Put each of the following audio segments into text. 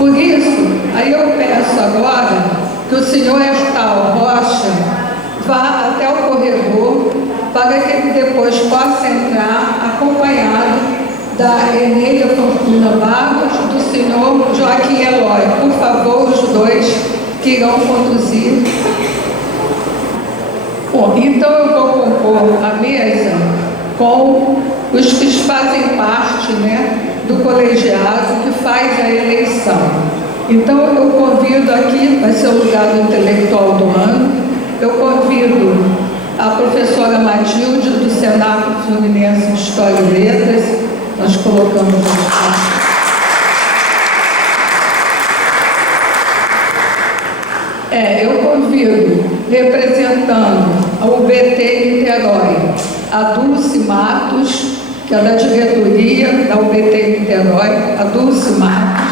Por isso, aí eu peço agora que o senhor Herstal Rocha vá até o corredor para que ele depois possa entrar acompanhado da Enélia Fortuna Barros, do senhor Joaquim Eloy. Por favor, os dois que irão conduzir. Bom, então eu vou compor a mesa com os que fazem parte, do colegiado que faz a eleição. Então eu convido aqui, vai ser o lugar do intelectual do ano, eu convido a professora Matilde, do Senato Fluminense de História e Letras. Nós colocamos aqui. Eu convido, representando a UBT Niterói, a Dulce Matos, que é da diretoria da UBT Niterói, a Dulce Matos.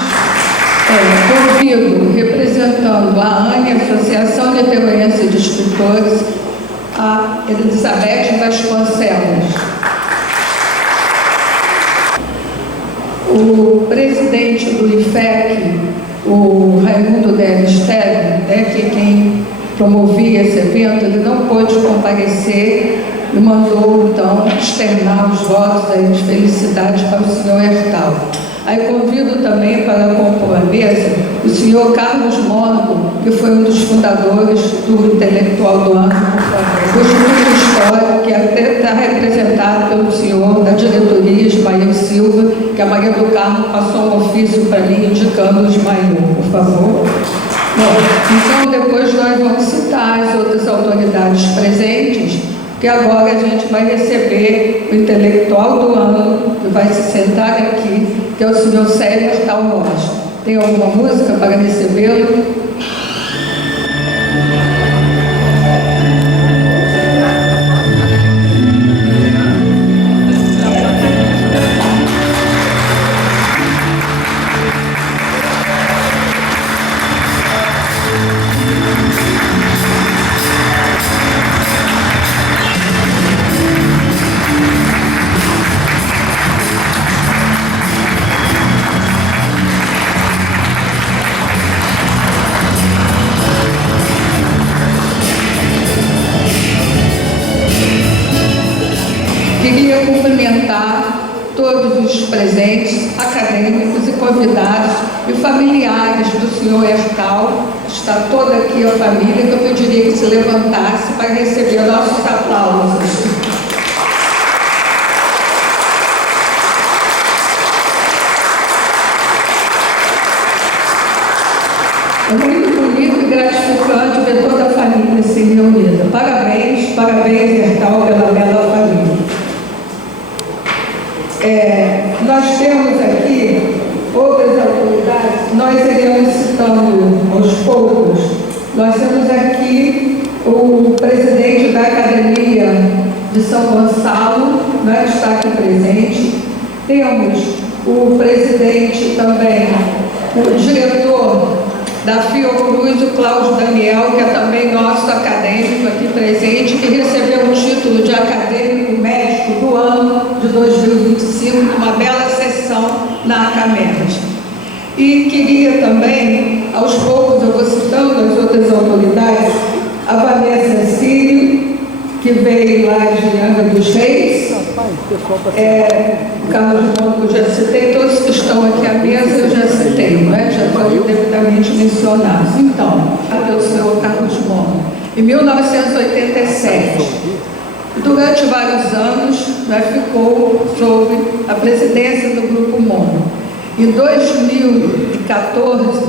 Convido, representando a ANE, Associação Niteroense de Escritores, a Elizabeth Vasconcelos. O presidente do IFEC, o Raimundo Deresteg, que é quem promovia esse evento, ele não pôde comparecer e mandou, então, externar os votos aí de felicidade para o senhor Herstal. Aí convido também para compor a mesa o senhor Carlos Mônaco, que foi um dos fundadores do Intelectual do Ano, do Instituto Histórico, que até está representado pelo senhor da diretoria, Ismael Silva, que a Maria do Carmo passou um ofício para mim indicando o Ismael, por favor. Bom, então depois nós vamos citar as outras autoridades presentes, que agora a gente vai receber o intelectual do ano, que vai se sentar aqui, que é o senhor Célio Herstal Rocha. Tem alguma música para recebê-lo? Queria cumprimentar todos os presentes, acadêmicos e convidados e familiares do senhor Herstal. Está toda aqui a família, que eu pediria que se levantasse para receber nossos aplausos. É muito bonito e gratificante ver toda a família se reunida. Parabéns, parabéns, Herstal, pela bela família. Nós temos aqui outras autoridades, nós iremos citando aos poucos. Nós temos aqui o presidente da Academia de São Gonçalo, que está aqui presente. Temos o presidente também, o diretor da Fiocruz, o Cláudio Daniel, que é também nosso acadêmico aqui presente, que recebeu o título de acadêmico médico do ano de 2025, uma bela sessão na ACAMED. E queria também, aos poucos, eu vou citando as outras autoridades, a Vanessa Círio, que veio lá de Angra dos Reis, o Carlos Mônaco já citei, todos que estão aqui à mesa eu já citei, já foram devidamente mencionados. Então, pelo senhor Carlos Mônaco, em 1987, durante vários anos, ficou sob a presidência do Grupo Mônaco. Em 2014,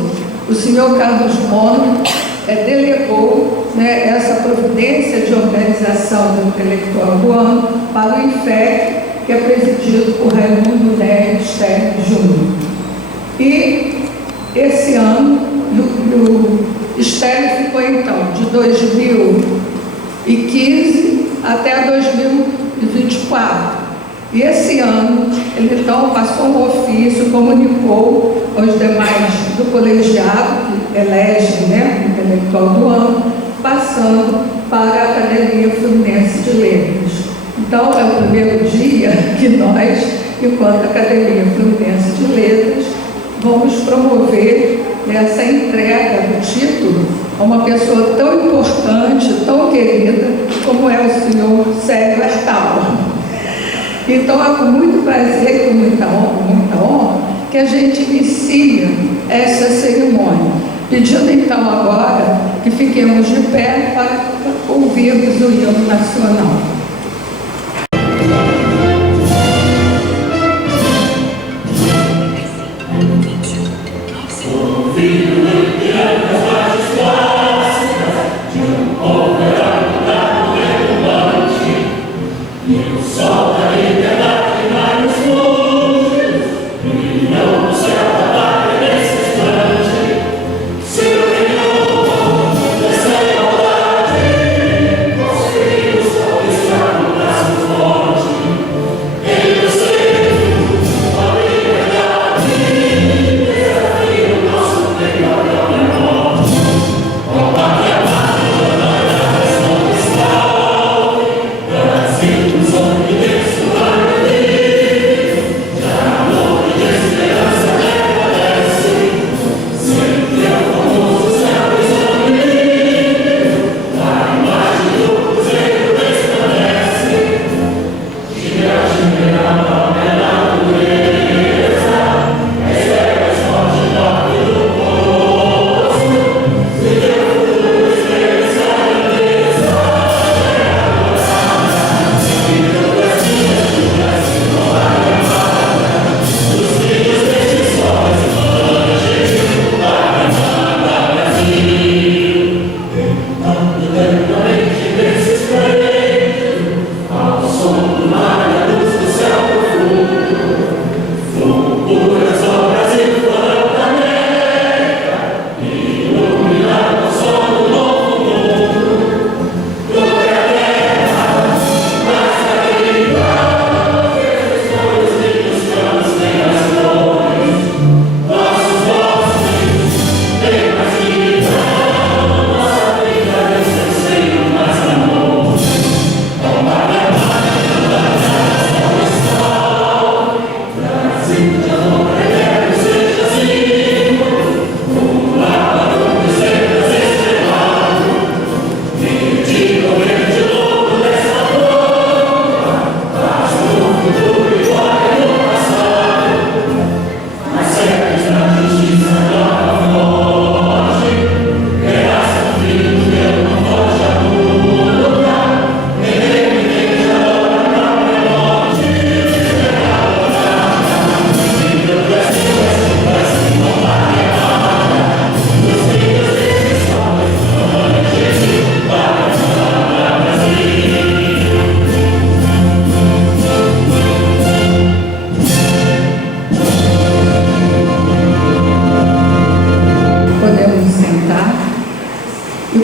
o senhor Carlos Mônaco delegou essa providência de organização do intelectual do ano para o IFEC, que é presidido por Raimundo Deresteg Júnior. E esse ano, o Estélio ficou então de 2015 até 2024. E esse ano, ele então passou um ofício, comunicou aos demais do colegiado, que elege o intelectual do ano, passando para a Academia Fluminense de Letras. Então, é o primeiro dia que nós, enquanto Academia Fluminense de Letras, vamos vamos promover essa entrega do título a uma pessoa tão importante, tão querida, como é o senhor Célio Astal. Então, é com muito prazer, com muita honra, que a gente inicia essa cerimônia. Pedindo, então, agora que fiquemos de pé para ouvirmos o hino nacional.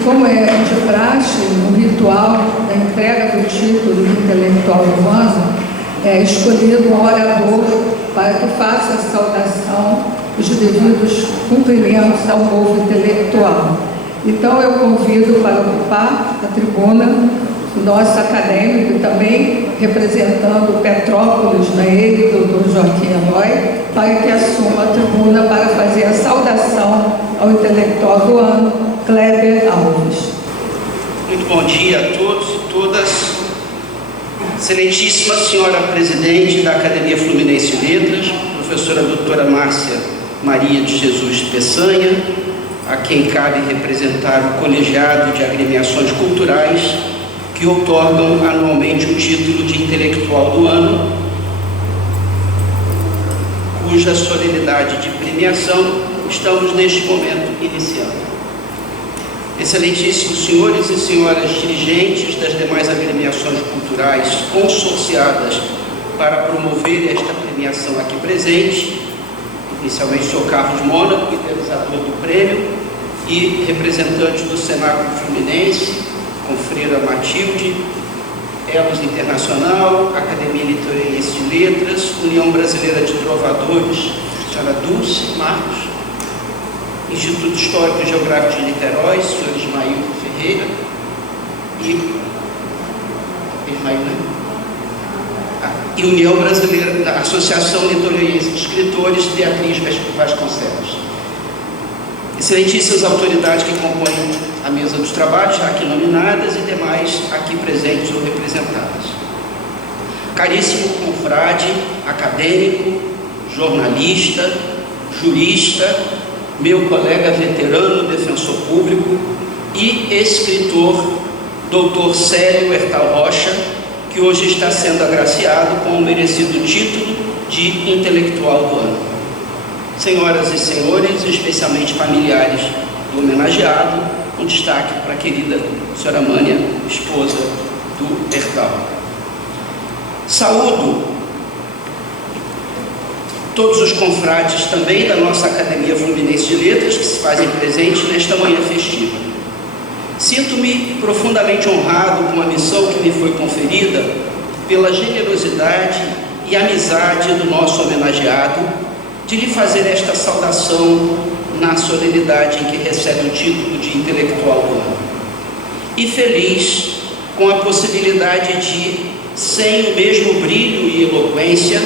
Como é de praxe, no ritual da entrega do título de intelectual do ano, é escolhido um orador para que faça a saudação, os devidos cumprimentos ao povo intelectual. Então, eu convido para ocupar a tribuna o nosso acadêmico e também representando Petrópolis, ele, doutor Joaquim Eloy, para que assuma a tribuna para fazer a saudação ao intelectual do ano, Kleber Alves. Muito bom dia a todos e todas. Excelentíssima senhora presidente da Academia Fluminense de Letras, professora doutora Márcia Maria de Jesus Peçanha, a quem cabe representar o colegiado de agremiações culturais que outorgam anualmente o título de intelectual do ano, cuja solenidade de premiação estamos neste momento iniciando. Excelentíssimos senhores e senhoras dirigentes das demais agremiações culturais consorciadas para promover esta premiação aqui presente, inicialmente o senhor Carlos Mônaco, idealizador do prêmio, e representantes do Cenáculo Fluminense, Confreira Matilde, Elos Internacional, Academia Litorense de Letras, União Brasileira de Trovadores, senhora Dulce Marcos, Instituto Histórico e Geográfico de Niterói, senhor Ismael Ferreira, e e União Brasileira, da Associação Litorânea de Escritores, Beatriz Vasconcelos. Excelentíssimas autoridades que compõem a mesa dos trabalhos, já aqui nominadas, e demais aqui presentes ou representadas. Caríssimo confrade, acadêmico, jornalista, jurista, meu colega veterano, defensor público e escritor, Dr. Célio Hertal Rocha, que hoje está sendo agraciado com o merecido título de intelectual do ano. Senhoras e senhores, especialmente familiares do homenageado, um destaque para a querida senhora Mânia, esposa do Hertal. Saúdo todos os confrades também da nossa Academia Fluminense de Letras que se fazem presentes nesta manhã festiva. Sinto-me profundamente honrado com a missão que me foi conferida pela generosidade e amizade do nosso homenageado de lhe fazer esta saudação na solenidade em que recebe o título de intelectual do ano. E feliz com a possibilidade de, sem o mesmo brilho e eloquência,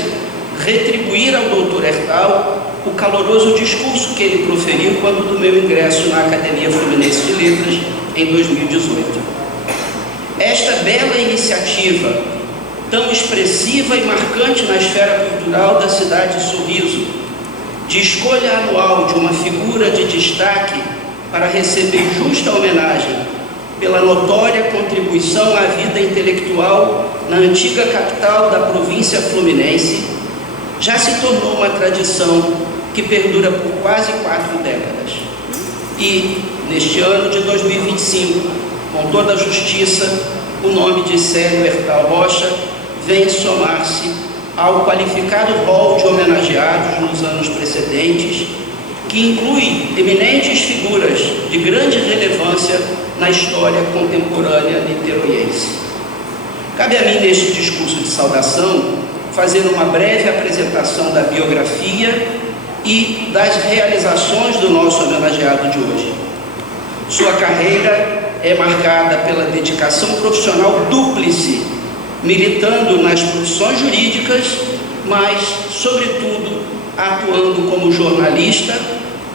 retribuir ao Dr. Hertal o caloroso discurso que ele proferiu quando do meu ingresso na Academia Fluminense de Letras em 2018. Esta bela iniciativa, tão expressiva e marcante na esfera cultural da cidade de Sorriso, de escolha anual de uma figura de destaque para receber justa homenagem pela notória contribuição à vida intelectual na antiga capital da província fluminense, já se tornou uma tradição que perdura por quase 4 décadas. E, neste ano de 2025, com toda a justiça, o nome de Célio Hertal Rocha vem somar-se ao qualificado rol de homenageados nos anos precedentes, que inclui eminentes figuras de grande relevância na história contemporânea niteroiense. Cabe a mim, neste discurso de saudação, fazer uma breve apresentação da biografia e das realizações do nosso homenageado de hoje. Sua carreira é marcada pela dedicação profissional dúplice, militando nas profissões jurídicas, mas, sobretudo, atuando como jornalista,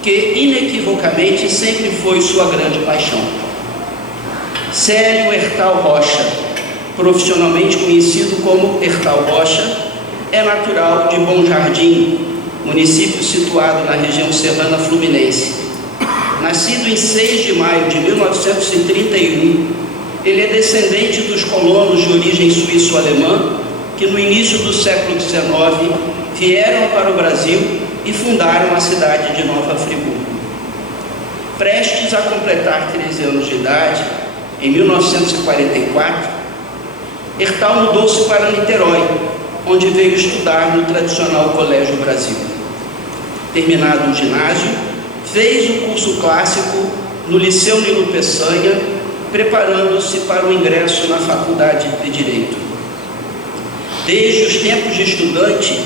que inequivocamente sempre foi sua grande paixão. Célio Hertal Rocha, profissionalmente conhecido como Hertal Rocha, é natural de Bom Jardim, município situado na região serrana fluminense. Nascido em 6 de maio de 1931, ele é descendente dos colonos de origem suíço-alemã que no início do século XIX vieram para o Brasil e fundaram a cidade de Nova Friburgo. Prestes a completar 13 anos de idade, em 1944, Hertal mudou-se para Niterói, onde veio estudar no tradicional Colégio Brasil. Terminado o ginásio, fez o curso clássico no Liceu Nilo Peçanha, preparando-se para o ingresso na Faculdade de Direito. Desde os tempos de estudante,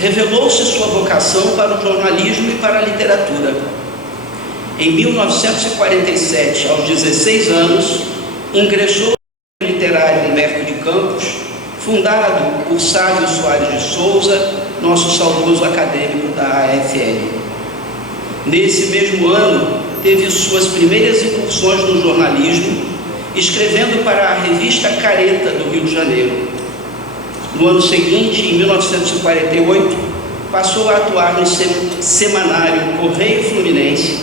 revelou-se sua vocação para o jornalismo e para a literatura. Em 1947, aos 16 anos, ingressou no literário Humberto de Campos, fundado por Sávio Soares de Souza, nosso saudoso acadêmico da AFL. Nesse mesmo ano, teve suas primeiras incursões no jornalismo, escrevendo para a revista Careta, do Rio de Janeiro. No ano seguinte, em 1948, passou a atuar no semanário Correio Fluminense,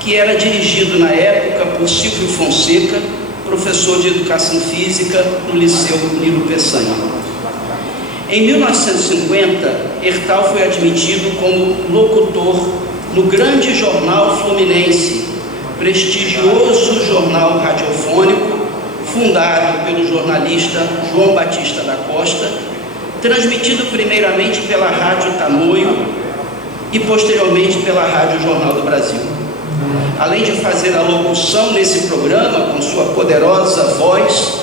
que era dirigido na época por Silvio Fonseca, professor de Educação Física no Liceu Nilo Peçanha. Em 1950, Hertal foi admitido como locutor no Grande Jornal Fluminense, prestigioso jornal radiofônico, fundado pelo jornalista João Batista da Costa, transmitido primeiramente pela Rádio Tamoio e posteriormente pela Rádio Jornal do Brasil. Além de fazer a locução nesse programa com sua poderosa voz,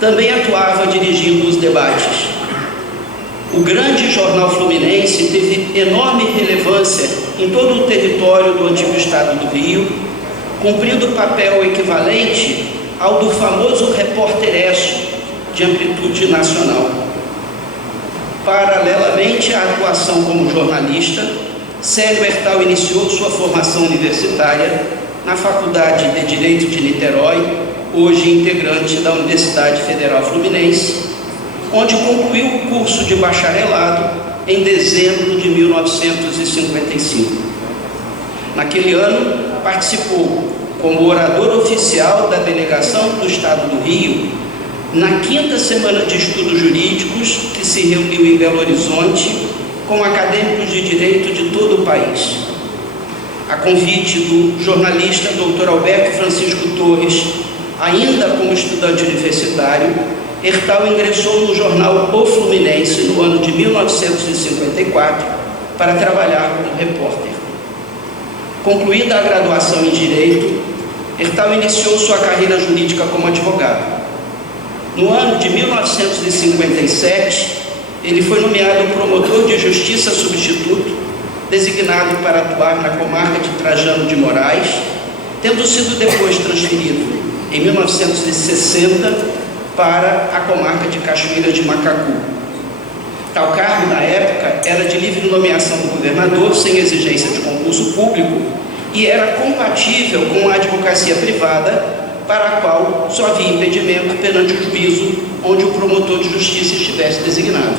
também atuava dirigindo os debates. O Grande Jornal Fluminense teve enorme relevância em todo o território do antigo estado do Rio, cumprindo papel equivalente ao do famoso Repórter Esso, de amplitude nacional. Paralelamente à atuação como jornalista, Célio Hertal iniciou sua formação universitária na Faculdade de Direito de Niterói, hoje integrante da Universidade Federal Fluminense, onde concluiu o curso de bacharelado em dezembro de 1955. Naquele ano, participou como orador oficial da delegação do Estado do Rio na 5ª Semana de Estudos Jurídicos, que se reuniu em Belo Horizonte com acadêmicos de direito de todo o país. A convite do jornalista Dr. Alberto Francisco Torres, ainda como estudante universitário, Hertal ingressou no jornal O Fluminense no ano de 1954 para trabalhar como repórter. Concluída a graduação em Direito, Hertal iniciou sua carreira jurídica como advogado. No ano de 1957, ele foi nomeado promotor de justiça substituto, designado para atuar na comarca de Trajano de Moraes, tendo sido depois transferido, em 1960, para a comarca de Cachoeira de Macacu. Tal cargo, na época, era de livre nomeação do governador, sem exigência de concurso público, e era compatível com a advocacia privada, para a qual só havia impedimento perante o juízo onde o promotor de justiça estivesse designado.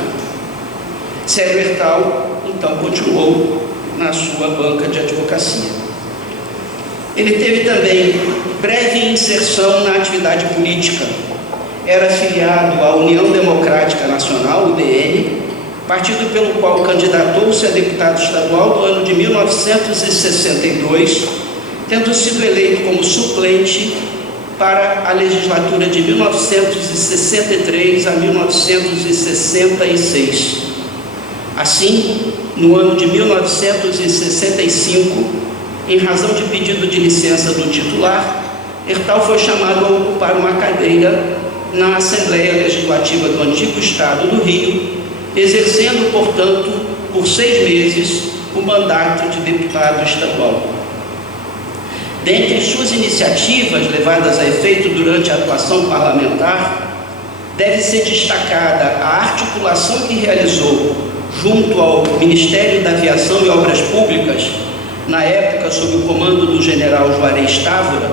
Célio Hertal, então, continuou na sua banca de advocacia. Ele teve também breve inserção na atividade política. Era filiado à União Democrática Nacional, UDN, partido pelo qual candidatou-se a deputado estadual no ano de 1962, tendo sido eleito como suplente para a legislatura de 1963 a 1966. Assim, no ano de 1965, em razão de pedido de licença do titular, Hertal foi chamado a ocupar uma cadeira na Assembleia Legislativa do antigo Estado do Rio, exercendo, portanto, por 6 meses, o mandato de deputado estadual. Dentre suas iniciativas levadas a efeito durante a atuação parlamentar, deve ser destacada a articulação que realizou junto ao Ministério da Aviação e Obras Públicas, na época sob o comando do general Juarez Távora,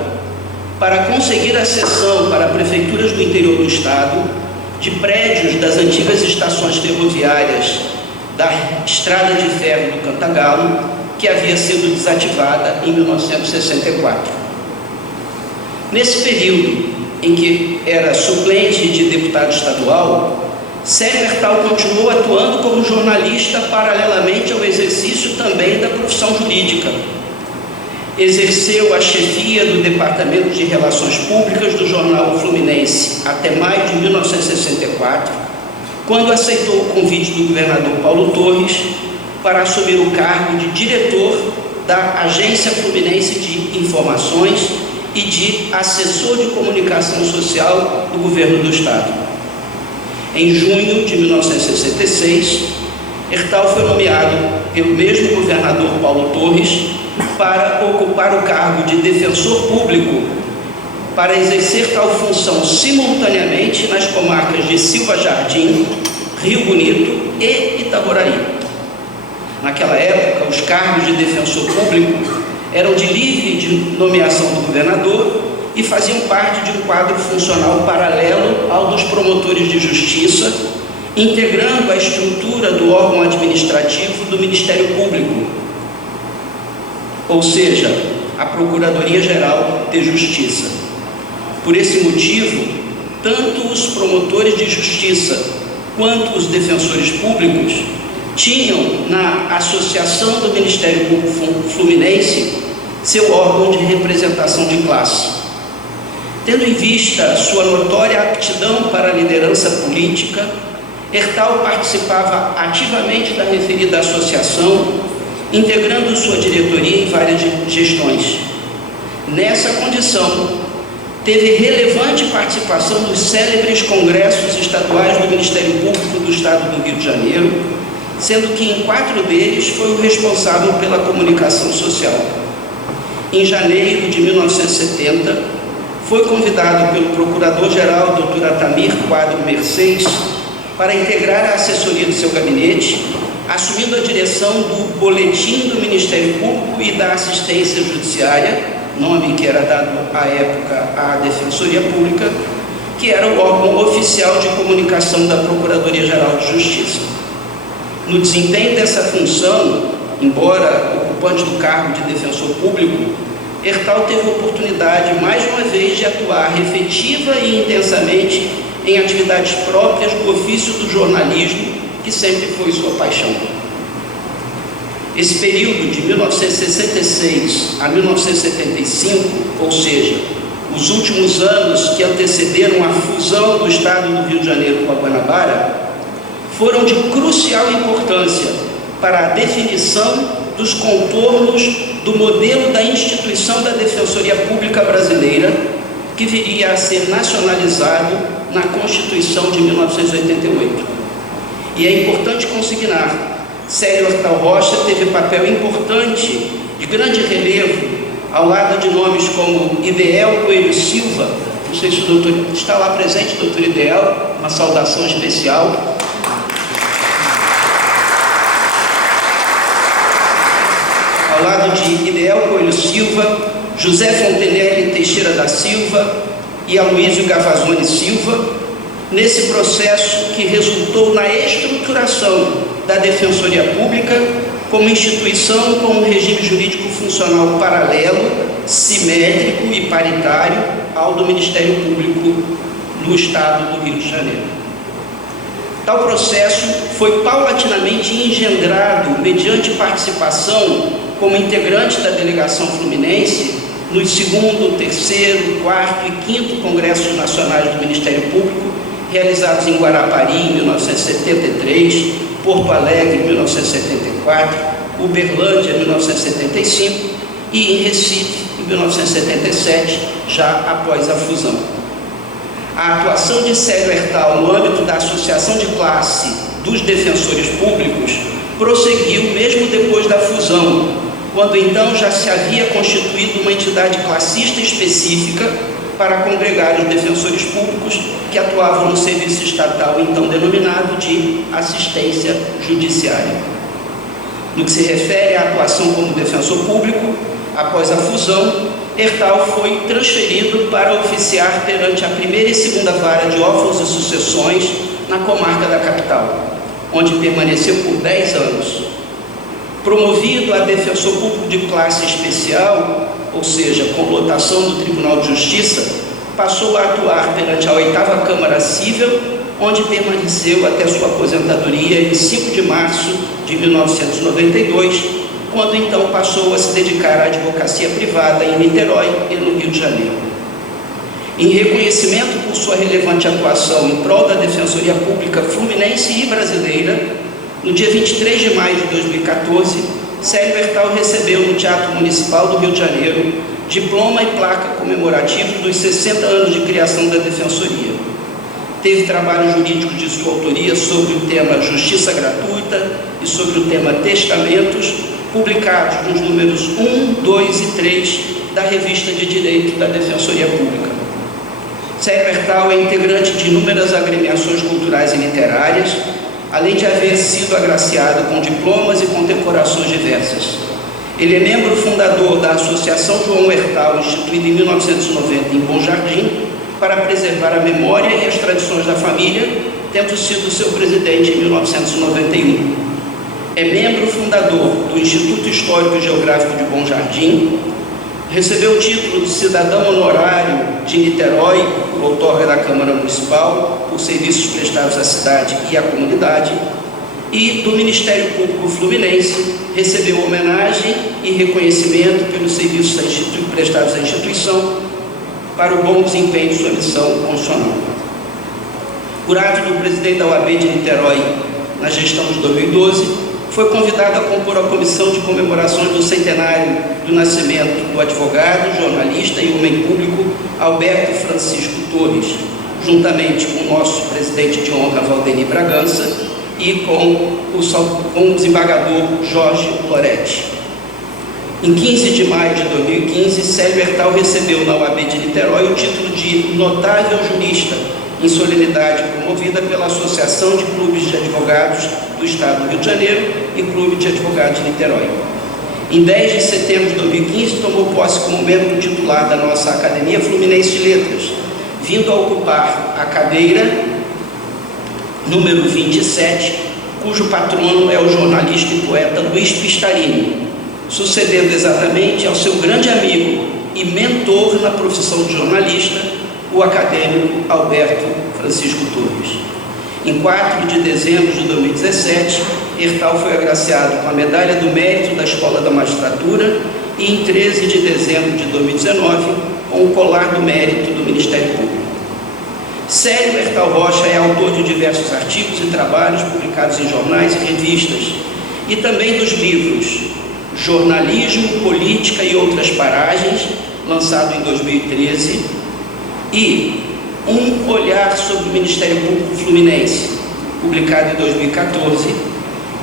para conseguir a cessão para prefeituras do interior do Estado de prédios das antigas estações ferroviárias da Estrada de Ferro do Cantagalo, que havia sido desativada em 1964. Nesse período em que era suplente de deputado estadual, Célio Hertal continuou atuando como jornalista paralelamente ao exercício também da profissão jurídica. Exerceu a chefia do Departamento de Relações Públicas do jornal Fluminense até maio de 1964, quando aceitou o convite do governador Paulo Torres para assumir o cargo de diretor da Agência Fluminense de Informações e de assessor de comunicação social do governo do Estado. Em junho de 1966, Hertal foi nomeado pelo mesmo governador Paulo Torres para ocupar o cargo de defensor público, para exercer tal função simultaneamente nas comarcas de Silva Jardim, Rio Bonito e Itaboraí. Naquela época, os cargos de defensor público eram de livre de nomeação do governador e faziam parte de um quadro funcional paralelo ao dos promotores de justiça, integrando a estrutura do órgão administrativo do Ministério Público, ou seja, a Procuradoria-Geral de Justiça. Por esse motivo, tanto os promotores de justiça quanto os defensores públicos tinham na Associação do Ministério Público Fluminense seu órgão de representação de classe. Tendo em vista sua notória aptidão para a liderança política, Hertal participava ativamente da referida associação, integrando sua diretoria em várias gestões. Nessa condição, teve relevante participação nos célebres congressos estaduais do Ministério Público do Estado do Rio de Janeiro, sendo que em 4 deles foi o responsável pela comunicação social. Em janeiro de 1970, foi convidado pelo Procurador-Geral Dr. Atamir Quadro Mercês para integrar a assessoria do seu gabinete, assumindo a direção do Boletim do Ministério Público e da Assistência Judiciária, nome que era dado à época à Defensoria Pública, que era o órgão oficial de comunicação da Procuradoria-Geral de Justiça. No desempenho dessa função, embora ocupante do cargo de defensor público, Hertal teve a oportunidade, mais uma vez, de atuar efetiva e intensamente em atividades próprias do ofício do jornalismo, que sempre foi sua paixão. Esse período de 1966 a 1975, ou seja, os últimos anos que antecederam a fusão do Estado do Rio de Janeiro com a Guanabara, foram de crucial importância para a definição dos contornos do modelo da instituição da Defensoria Pública Brasileira, que viria a ser nacionalizado na Constituição de 1988. E é importante consignar, Célio Hertal Rocha teve papel importante, de grande relevo, ao lado de nomes como Ideel Coelho Silva. Não sei se o doutor está lá presente, doutor Ideel, uma saudação especial. Ao lado de Ideel Coelho Silva, José Fontenelle Teixeira da Silva e Aloísio Gavazzoni Silva, nesse processo que resultou na estruturação da Defensoria Pública como instituição com um regime jurídico funcional paralelo, simétrico e paritário ao do Ministério Público do Estado do Rio de Janeiro. Tal processo foi paulatinamente engendrado mediante participação como integrante da delegação fluminense nos 2º, 3º, 4º e 5º Congressos Nacionais do Ministério Público, realizados em Guarapari, em 1973, Porto Alegre, em 1974, Uberlândia, em 1975 e em Recife, em 1977, já após a fusão. A atuação de Célio Hertal no âmbito da Associação de Classe dos Defensores Públicos prosseguiu mesmo depois da fusão, quando então já se havia constituído uma entidade classista específica para congregar os defensores públicos que atuavam no serviço estatal então denominado de assistência judiciária. No que se refere à atuação como defensor público, após a fusão, Hertal foi transferido para oficiar perante a 1ª e 2ª Vara de Órfãos e Sucessões na comarca da capital, onde permaneceu por 10 anos. Promovido a defensor público de classe especial, ou seja, com lotação do Tribunal de Justiça, passou a atuar perante a 8ª Câmara Cível, onde permaneceu até sua aposentadoria em 5 de março de 1992, quando então passou a se dedicar à advocacia privada em Niterói e no Rio de Janeiro. Em reconhecimento por sua relevante atuação em prol da Defensoria Pública Fluminense e Brasileira, no dia 23 de maio de 2014, Célio Hertal recebeu no Teatro Municipal do Rio de Janeiro diploma e placa comemorativos dos 60 anos de criação da Defensoria. Teve trabalhos jurídicos de sua autoria sobre o tema Justiça Gratuita e sobre o tema Testamentos, publicados nos números 1, 2 e 3 da Revista de Direito da Defensoria Pública. Célio Hertal é integrante de inúmeras agremiações culturais e literárias, além de haver sido agraciado com diplomas e condecorações diversas. Ele é membro fundador da Associação João Hertal, instituída em 1990 em Bom Jardim, para preservar a memória e as tradições da família, tendo sido seu presidente em 1991. É membro fundador do Instituto Histórico e Geográfico de Bom Jardim, recebeu o título de cidadão honorário de Niterói, por outorga da Câmara Municipal, por serviços prestados à cidade e à comunidade, e do Ministério Público Fluminense, recebeu homenagem e reconhecimento pelos serviços prestados à instituição para o bom desempenho de sua missão constitucional. Por ato do presidente da OAB de Niterói, na gestão de 2012, foi convidado a compor a comissão de comemorações do centenário do nascimento do advogado, jornalista e homem público Alberto Francisco Torres, juntamente com o nosso presidente de honra, Valdeni Bragança, e com o desembargador Jorge Loretti. Em 15 de maio de 2015, Célio Hertal recebeu na OAB de Niterói o título de notável jurista em solenidade promovida pela Associação de Clubes de Advogados do Estado do Rio de Janeiro e Clube de Advogados de Niterói. Em 10 de setembro de 2015, tomou posse como membro titular da nossa Academia Fluminense de Letras, vindo a ocupar a cadeira número 27, cujo patrono é o jornalista e poeta Luiz Pistarini, sucedendo exatamente ao seu grande amigo e mentor na profissão de jornalista, o acadêmico Alberto Francisco Torres. Em 4 de dezembro de 2017, Hertal foi agraciado com a Medalha do Mérito da Escola da Magistratura e em 13 de dezembro de 2019, com o Colar do Mérito do Ministério Público. Célio Hertal Rocha é autor de diversos artigos e trabalhos publicados em jornais e revistas, e também dos livros Jornalismo, Política e Outras Paragens, lançado em 2013, e Um Olhar sobre o Ministério Público Fluminense, publicado em 2014,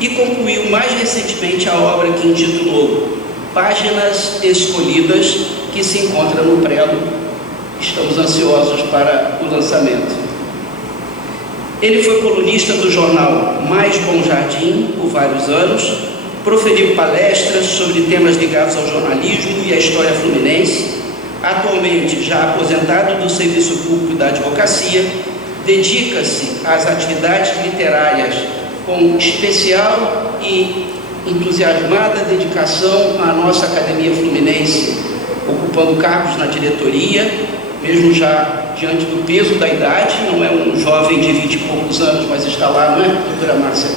e concluiu mais recentemente a obra que intitulou Páginas Escolhidas, que se encontra no prelo. Estamos ansiosos para o lançamento. Ele foi colunista do jornal Mais Bom Jardim por vários anos, proferiu palestras sobre temas ligados ao jornalismo e à história fluminense. Atualmente, já aposentado do serviço público e da advocacia, dedica-se às atividades literárias com especial e entusiasmada dedicação à nossa Academia Fluminense, ocupando cargos na diretoria, mesmo já diante do peso da idade. Não é um jovem de 20 e poucos anos, mas está lá, não é, doutora Márcia?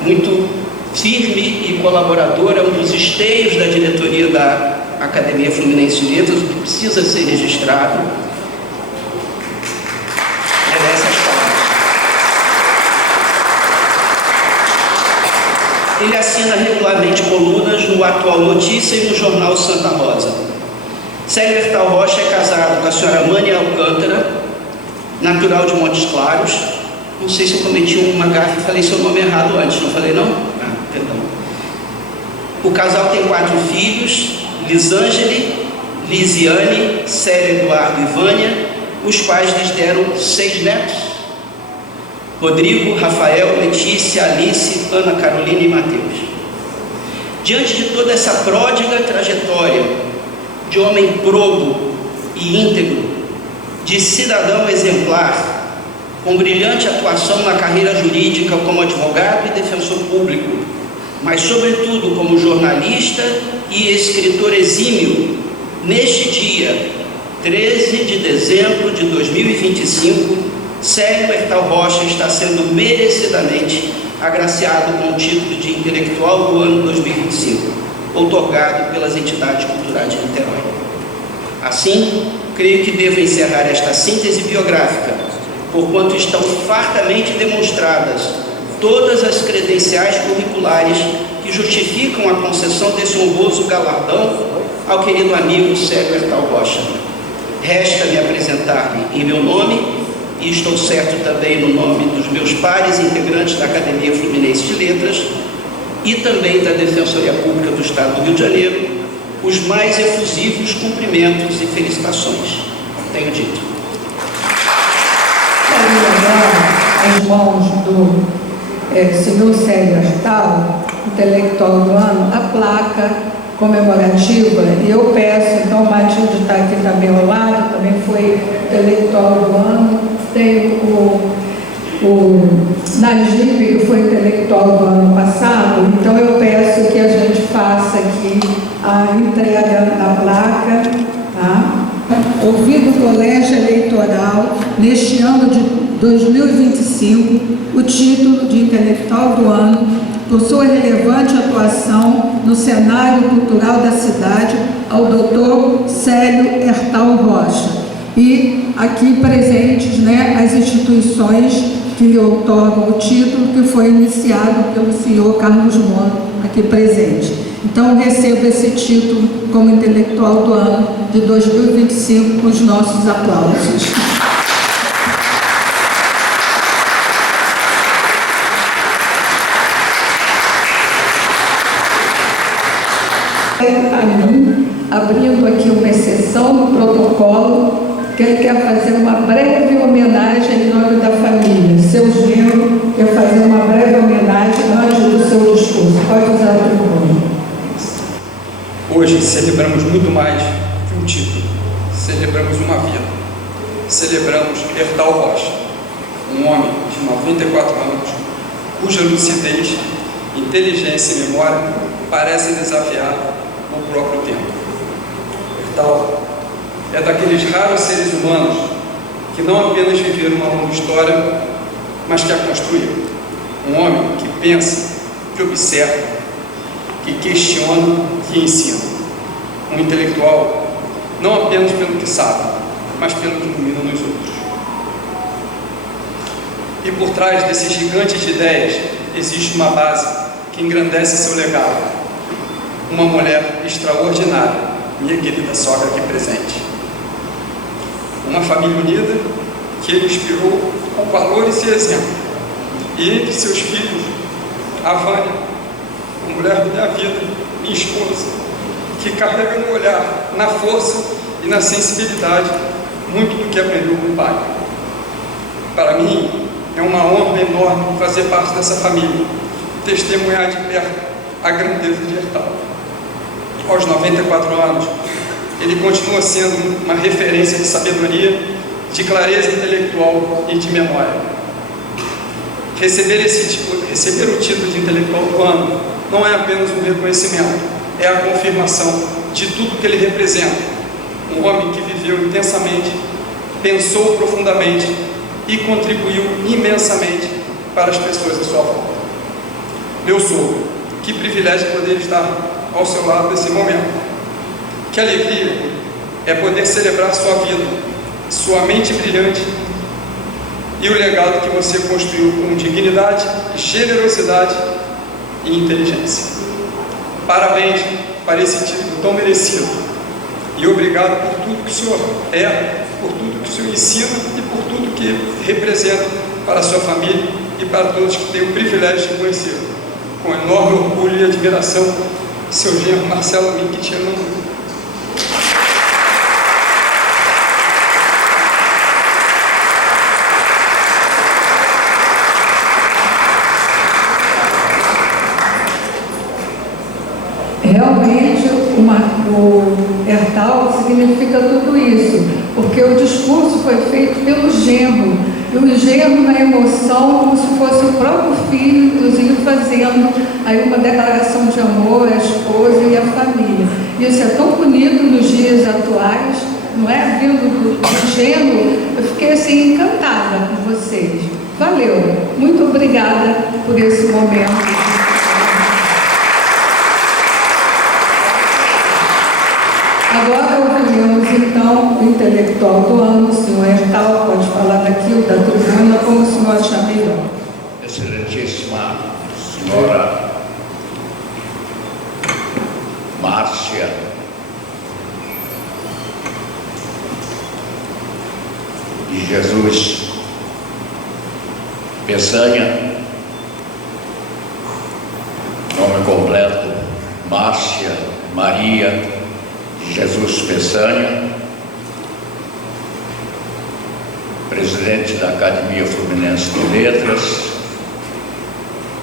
Muito firme e colaboradora, um dos esteios da diretoria da Academia Fluminense de Letras, que precisa ser registrado. Merece as palavras. Ele assina regularmente colunas no Atual Notícia e no jornal Santa Rosa. Célio Hertal Rocha é casado com a senhora Mânia Alcântara, natural de Montes Claros. Não sei se eu cometi uma gafe e falei seu nome errado antes, não falei não? Ah, perdão. O casal tem 4 filhos, Lisângele, Lisiane, Célio Eduardo e Vânia, os quais lhes deram 6 netos: Rodrigo, Rafael, Letícia, Alice, Ana Carolina e Mateus. Diante de toda essa pródiga trajetória de homem probo e íntegro, de cidadão exemplar, com brilhante atuação na carreira jurídica como advogado e defensor público, mas sobretudo como jornalista e escritor exímio, neste dia, 13 de dezembro de 2025, Célio Hertal Rocha está sendo merecidamente agraciado com o título de Intelectual do ano 2025, outorgado pelas entidades culturais de Niterói. Assim, creio que devo encerrar esta síntese biográfica, porquanto estão fartamente demonstradas todas as credenciais curriculares que justificam a concessão desse honroso galardão ao querido amigo Célio Hertal Rocha. Resta-me apresentar-lhe em meu nome, e estou certo também no nome dos meus pares integrantes da Academia Fluminense de Letras e também da Defensoria Pública do Estado do Rio de Janeiro, os mais efusivos cumprimentos e felicitações. Tenho dito. Quero levar as mãos do senhor Célio Hertal, intelectual do ano, a placa comemorativa, e eu peço, então, o Matilde está aqui também ao lado, também foi intelectual do ano, tem o Najib, que foi intelectual do ano passado, então eu peço que a gente faça aqui a entrega da placa, tá? Ouvido o Colégio Eleitoral, neste ano de 2025, o título de intelectual do ano, por sua relevante atuação no cenário cultural da cidade, ao Dr. Célio Hertal Rocha. E aqui presentes, né, as instituições que lhe outorgam o título, que foi iniciado pelo senhor Carlos Mono, aqui presente. Então, recebo esse título como intelectual do ano de 2025 com os nossos aplausos. A mim, abrindo aqui uma exceção no protocolo, que ele quer fazer uma breve homenagem em nome da família. Seu genro quer fazer uma breve homenagem antes do seu discurso. Pode usar o tribuna. Hoje celebramos muito mais que um título. Celebramos uma vida. Celebramos Hertal Rocha, um homem de 94 anos, cuja lucidez, inteligência e memória parecem desafiar o próprio tempo. Hertal é daqueles raros seres humanos que não apenas viveram uma longa história, mas que a construíram. Um homem que pensa, que observa, que questiona, que ensina. Um intelectual não apenas pelo que sabe, mas pelo que domina nos outros. E por trás desses gigantes de ideias existe uma base que engrandece seu legado. Uma mulher extraordinária, minha querida sogra aqui presente. Uma família unida que ele inspirou com valores e exemplo. E entre seus filhos, a Vânia, a mulher da minha vida, minha esposa, que carrega no olhar, na força e na sensibilidade muito do que aprendeu com o pai. Para mim, é uma honra enorme fazer parte dessa família, testemunhar de perto a grandeza de Hertal. Aos 94 anos, ele continua sendo uma referência de sabedoria, de clareza intelectual e de memória. Receber o título de intelectual do ano não é apenas um reconhecimento, é a confirmação de tudo que ele representa. Um homem que viveu intensamente, pensou profundamente e contribuiu imensamente para as pessoas à sua volta. Meu sogro, que privilégio poder estar ao seu lado nesse momento. Que alegria é poder celebrar sua vida, sua mente brilhante e o legado que você construiu com dignidade, generosidade e inteligência. Parabéns para esse título tão merecido e obrigado por tudo que o senhor é, por tudo que o senhor ensina e por tudo que representa para a sua família e para todos que têm o privilégio de conhecer. Com enorme orgulho e admiração, seu genro Marcelo Min, que te ama muito. Realmente, o Hertal significa tudo isso, porque o discurso foi feito pelo genro, e o genro na emoção, como se fosse o próprio filho, inclusive fazendo aí uma declaração de amor à esposa e à família. Isso é tão bonito nos dias atuais, não é? Vindo do genro, eu fiquei assim encantada com vocês. Valeu, muito obrigada por esse momento. Agora ouviremos então o intelectual do ano, o senhor Hertal, pode falar daqui ou da tribuna, como o senhor achar melhor. Excelentíssima senhora Márcia de Jesus Peçanha, nome completo Márcia Maria de Jesus Peçanha, presidente da Academia Fluminense de Letras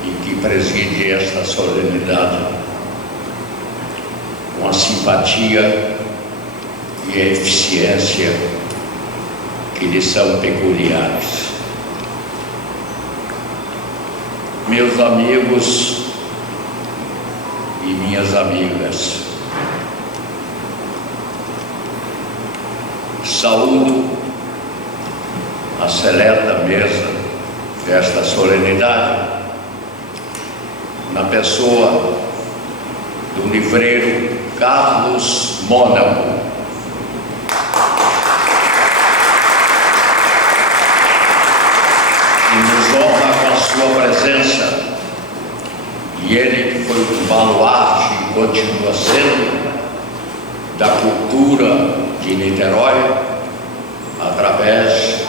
e que preside esta solenidade com a simpatia e a eficiência que lhe são peculiares. Meus amigos e minhas amigas, saúdo a seleta mesa desta solenidade, na pessoa do livreiro Carlos Mônaco, que nos honra com a sua presença, e ele que foi um baluarte e continua sendo da cultura de Niterói, através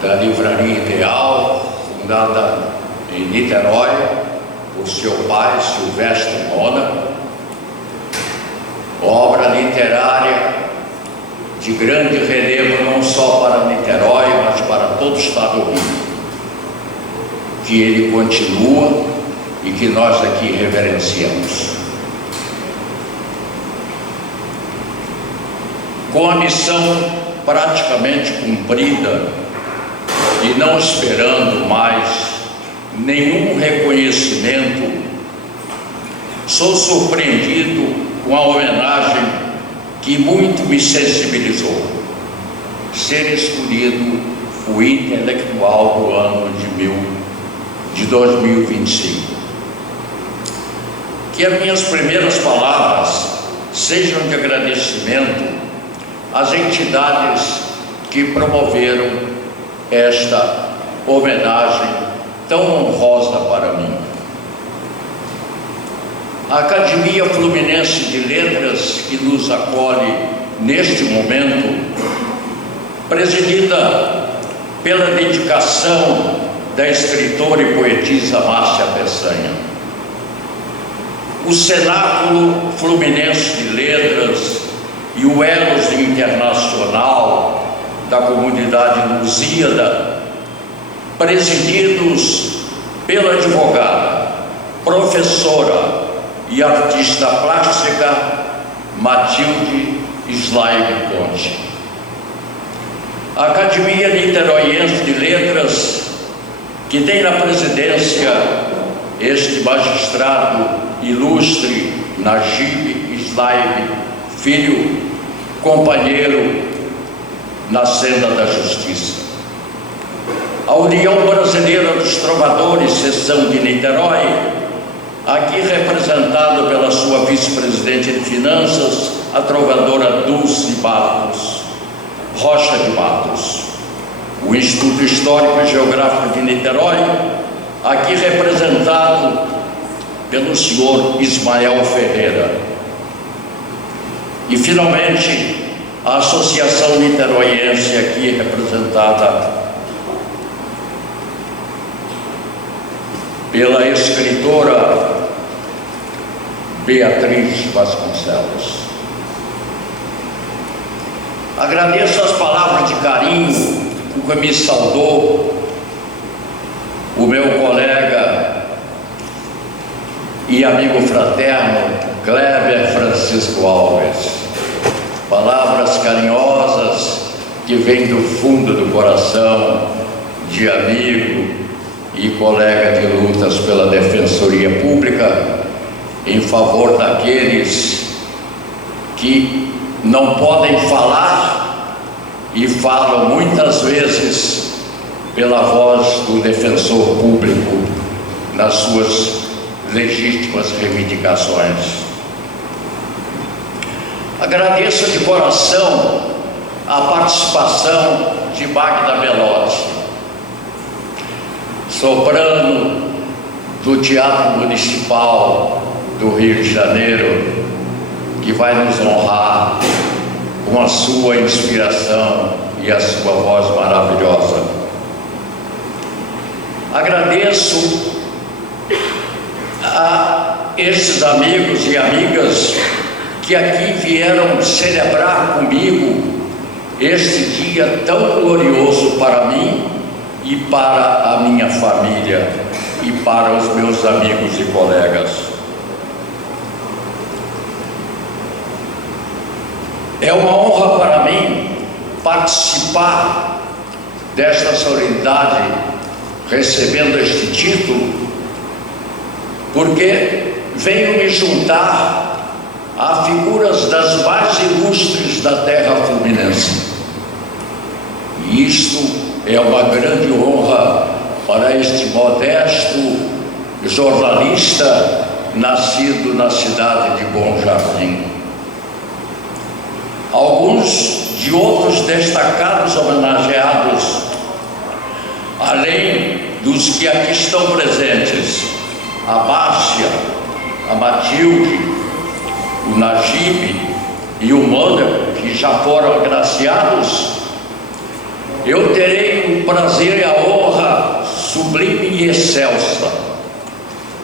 da Livraria Ideal, fundada em Niterói por seu pai, Silvestre Mônaco, obra literária de grande relevo não só para Niterói, mas para todo o estado do Rio. Que ele continua e que nós aqui reverenciamos. Com a missão praticamente cumprida e não esperando mais nenhum reconhecimento, sou surpreendido com a homenagem que muito me sensibilizou: ser escolhido o intelectual do ano de 2025. Que as minhas primeiras palavras sejam de agradecimento às entidades que promoveram esta homenagem tão honrosa para mim. A Academia Fluminense de Letras, que nos acolhe neste momento, presidida pela dedicação da escritora e poetisa Márcia Peçanha. O Cenáculo Fluminense de Letras e o Elos Internacional da comunidade Lusíada, presididos pela advogada, professora e artista plástica Matilde Slaime Ponte. A Academia Niteroiense de Letras, que tem na presidência este magistrado ilustre Najib Slaime Filho, companheiro na senda da justiça. A União Brasileira dos Trovadores, seção de Niterói, aqui representada pela sua vice-presidente de Finanças, a trovadora Dulce Matos, Rocha de Matos. O Instituto Histórico e Geográfico de Niterói, aqui representado pelo senhor Ismael Ferreira. E, finalmente, a Associação Niteroiense, aqui representada pela escritora Beatriz Vasconcelos. Agradeço as palavras de carinho com que me saudou o meu colega e amigo fraterno Kleber Francisco Alves. Palavras carinhosas que vêm do fundo do coração de amigo e colega de lutas pela Defensoria Pública em favor daqueles que não podem falar e falam muitas vezes pela voz do defensor público nas suas legítimas reivindicações. Agradeço de coração a participação de Magda Belotti, soprano do Teatro Municipal do Rio de Janeiro, que vai nos honrar com a sua inspiração e a sua voz maravilhosa. Agradeço a estes amigos e amigas que aqui vieram celebrar comigo este dia tão glorioso para mim e para a minha família e para os meus amigos e colegas. É uma honra para mim participar desta solenidade, recebendo este título, porque venho me juntar a figuras das mais ilustres da terra fluminense. E isto é uma grande honra para este modesto jornalista nascido na cidade de Bom Jardim. Alguns de outros destacados homenageados, além dos que aqui estão presentes, a Márcia, a Matilde, o Najib e o Mônaco, que já foram agraciados, eu terei o prazer e a honra sublime e excelsa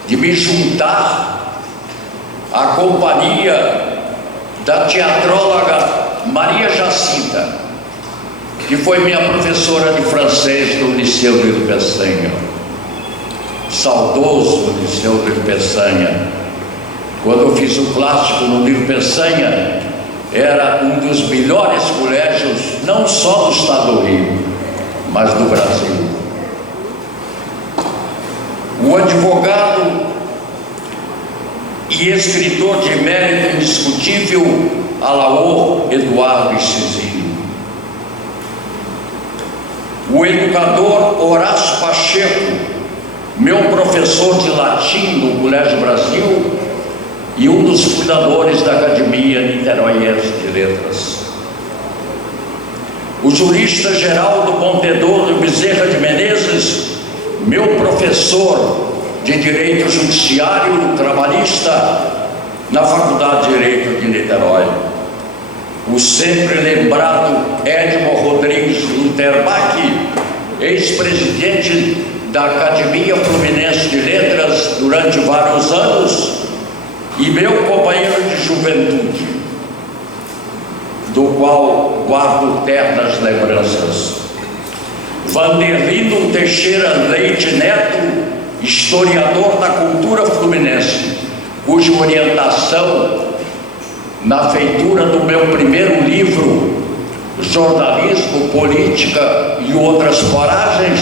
de me juntar à companhia da teatróloga Maria Jacinta, que foi minha professora de francês no Liceu de Peçanha, saudoso Liceu de Peçanha. Quando eu fiz o clássico no Liceu de Peçanha, era um dos melhores colégios, não só do estado do Rio, mas do Brasil. O advogado e escritor de mérito indiscutível Alaor Eduardo Cizinho. O educador Horácio Pacheco, meu professor de latim no Colégio Brasil e um dos fundadores da Academia Niteroiense de Letras. O jurista Geraldo Montedor de Bezerra de Menezes, meu professor de Direito Judiciário Trabalhista na Faculdade de Direito de Niterói. O sempre lembrado Edmo Rodrigues Luterbach, ex-presidente da Academia Fluminense de Letras durante vários anos e meu companheiro de juventude, do qual guardo ternas lembranças. Vanderlino Teixeira Leite Neto, historiador da cultura fluminense, cuja orientação na feitura do meu primeiro livro, Jornalismo, Política e Outras Foragens,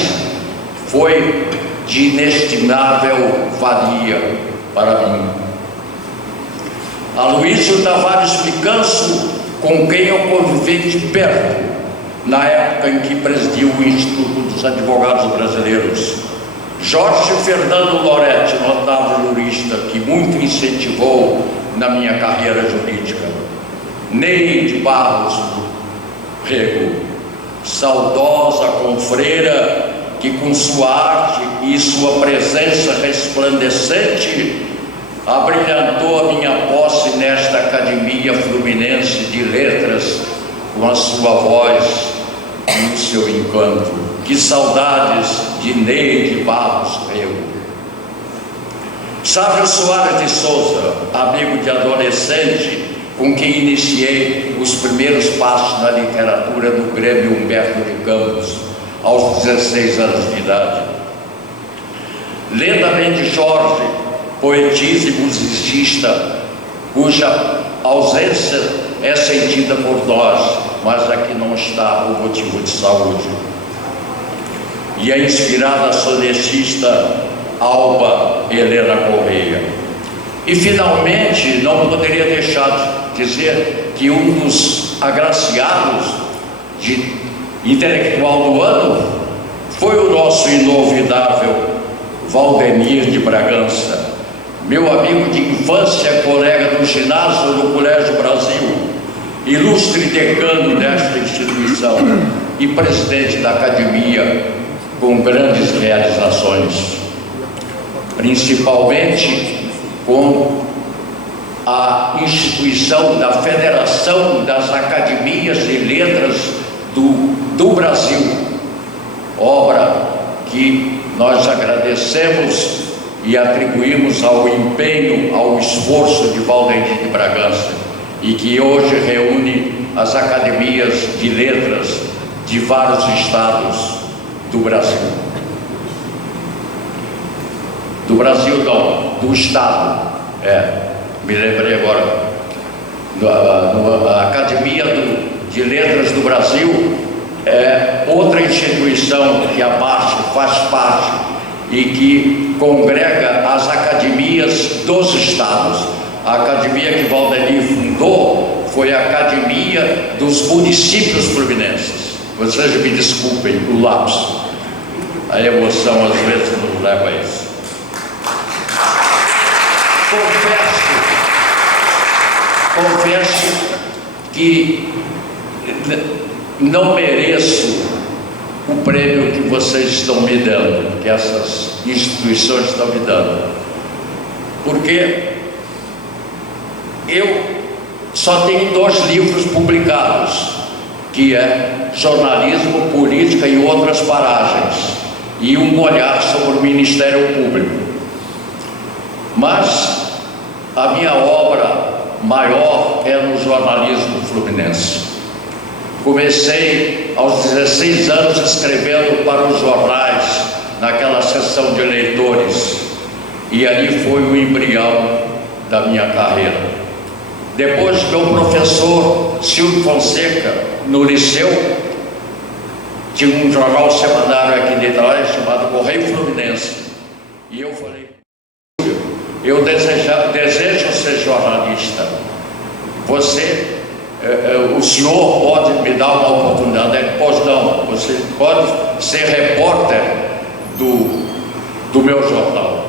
foi de inestimável valia para mim. Aloísio Tavares Picanço, com quem eu convivi de perto na época em que presidiu o Instituto dos Advogados Brasileiros. Jorge Fernando Loretti, notável jurista, que muito incentivou na minha carreira jurídica. Ney de Barros Rego, saudosa confreira, que com sua arte e sua presença resplandecente abrilhantou a minha posse nesta Academia Fluminense de Letras com a sua voz e o seu encanto. Que saudades de Ney de Barros Rego. Sávio Soares de Souza, amigo de adolescente, com quem iniciei os primeiros passos na literatura do Grêmio Humberto de Campos, aos 16 anos de idade. Leda Mendes Jorge, poetisa e musicista, cuja ausência é sentida por nós, mas aqui não está por motivo de saúde. E a inspirada sonetista Alba Helena Correia. E finalmente, não poderia deixar de dizer que um dos agraciados de intelectual do ano foi o nosso inolvidável Valdemir de Bragança, meu amigo de infância, colega do ginásio do Colégio Brasil, ilustre decano desta instituição e presidente da academia com grandes realizações, principalmente com a instituição da Federação das Academias de Letras do Brasil, obra que nós agradecemos e atribuímos ao empenho, ao esforço de Valdemir de Bragança, e que hoje reúne as academias de letras de vários estados do Brasil. Do Brasil não, do estado, me lembrei agora, a Academia de Letras do Brasil é outra instituição que a BASF faz parte e que congrega as academias dos estados. A academia que Valdemir fundou foi a Academia dos Municípios Fluminenses. Vocês me desculpem o lapso, a emoção às vezes nos leva a isso. Confesso que não mereço o prêmio que vocês estão me dando, que essas instituições estão me dando, porque eu só tenho 2 livros publicados, que é Jornalismo, Política e Outras Paragens, e um olhar sobre o Ministério Público. Mas a minha obra maior é no jornalismo fluminense. Comecei aos 16 anos escrevendo para os jornais, naquela seção de leitores, e ali foi o embrião da minha carreira. Depois, meu professor Silvio Fonseca, no liceu, tinha um jornal semanário aqui de Niterói chamado Correio Fluminense, e eu falei: eu desejo ser jornalista. O senhor pode me dar uma oportunidade? Pois não, você pode ser repórter do meu jornal.